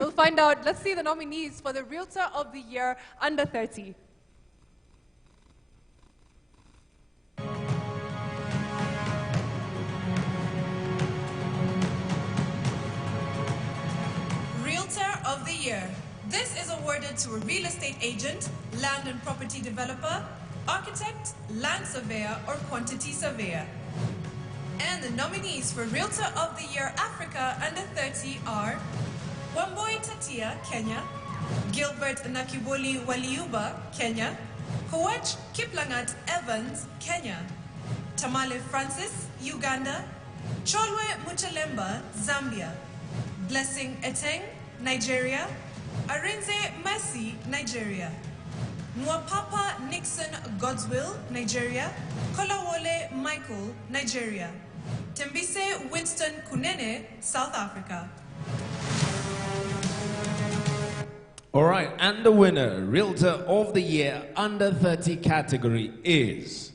We'll find out. Let's see the nominees for the Realtor of the Year under 30. Realtor of the Year. This is awarded to a real estate agent, land and property developer, architect, land surveyor, or quantity surveyor. And the nominees for Realtor of the Year Africa under 30 are Wamboi Tatia, Kenya; Gilbert Nakiboli Waliuba, Kenya; Kowach Kiplangat Evans, Kenya; Tamale Francis, Uganda; Cholwe Muchalemba, Zambia; Blessing Eteng, Nigeria; Arinze Mercy, Nigeria; Nwapapa Nixon Godswill, Nigeria; Kolawole Michael, Nigeria; Tembise Winston Kunene, South Africa. All right, and the winner, Realtor of the Year under 30 category is...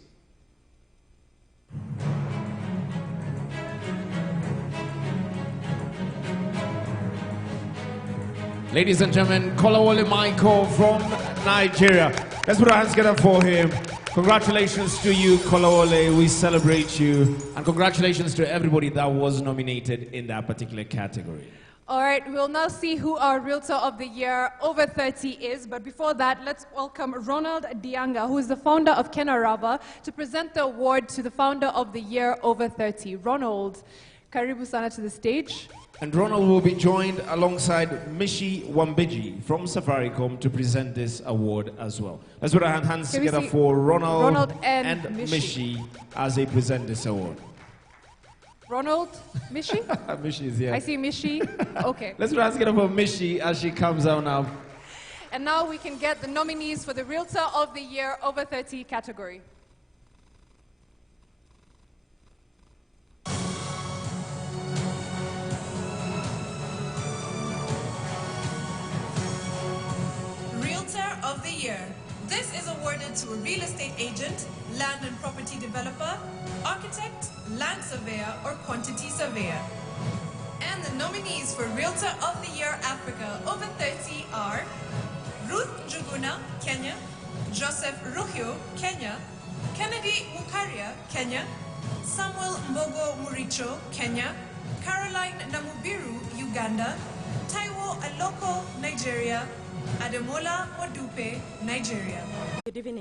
Ladies and gentlemen, Kolawole Michael from Nigeria. Let's put our hands together for him. Congratulations to you, Kolawole. We celebrate you. And congratulations to everybody that was nominated in that particular category. All right, we'll now see who our Realtor of the Year over 30 is. But before that, let's welcome Ronald Dianga, who is the founder of Kenarava, to present the award to the Founder of the Year over 30. Ronald, karibu sana to the stage. And Ronald will be joined alongside Mishi Wambiji from Safaricom to present this award as well. Let's put our hands together for Ronald and Mishi as they present this award. Ronald, Mishi? Mishi is here. I see Mishi. Okay. Let's try and get up for Mishi as she comes out now. And now we can get the nominees for the Realtor of the Year over 30 category. Realtor of the Year. This is awarded to a real estate agent, land and property developer, architect, land surveyor, or quantity surveyor. And the nominees for Realtor of the Year Africa over 30 are Ruth Njuguna, Kenya; Joseph Ruhyo, Kenya; Kennedy Mukaria, Kenya; Samuel Mbogo Muricho, Kenya; Caroline Namubiru, Uganda; Taiwo Aloko, Nigeria; Ademola Modupe, Nigeria. Good evening.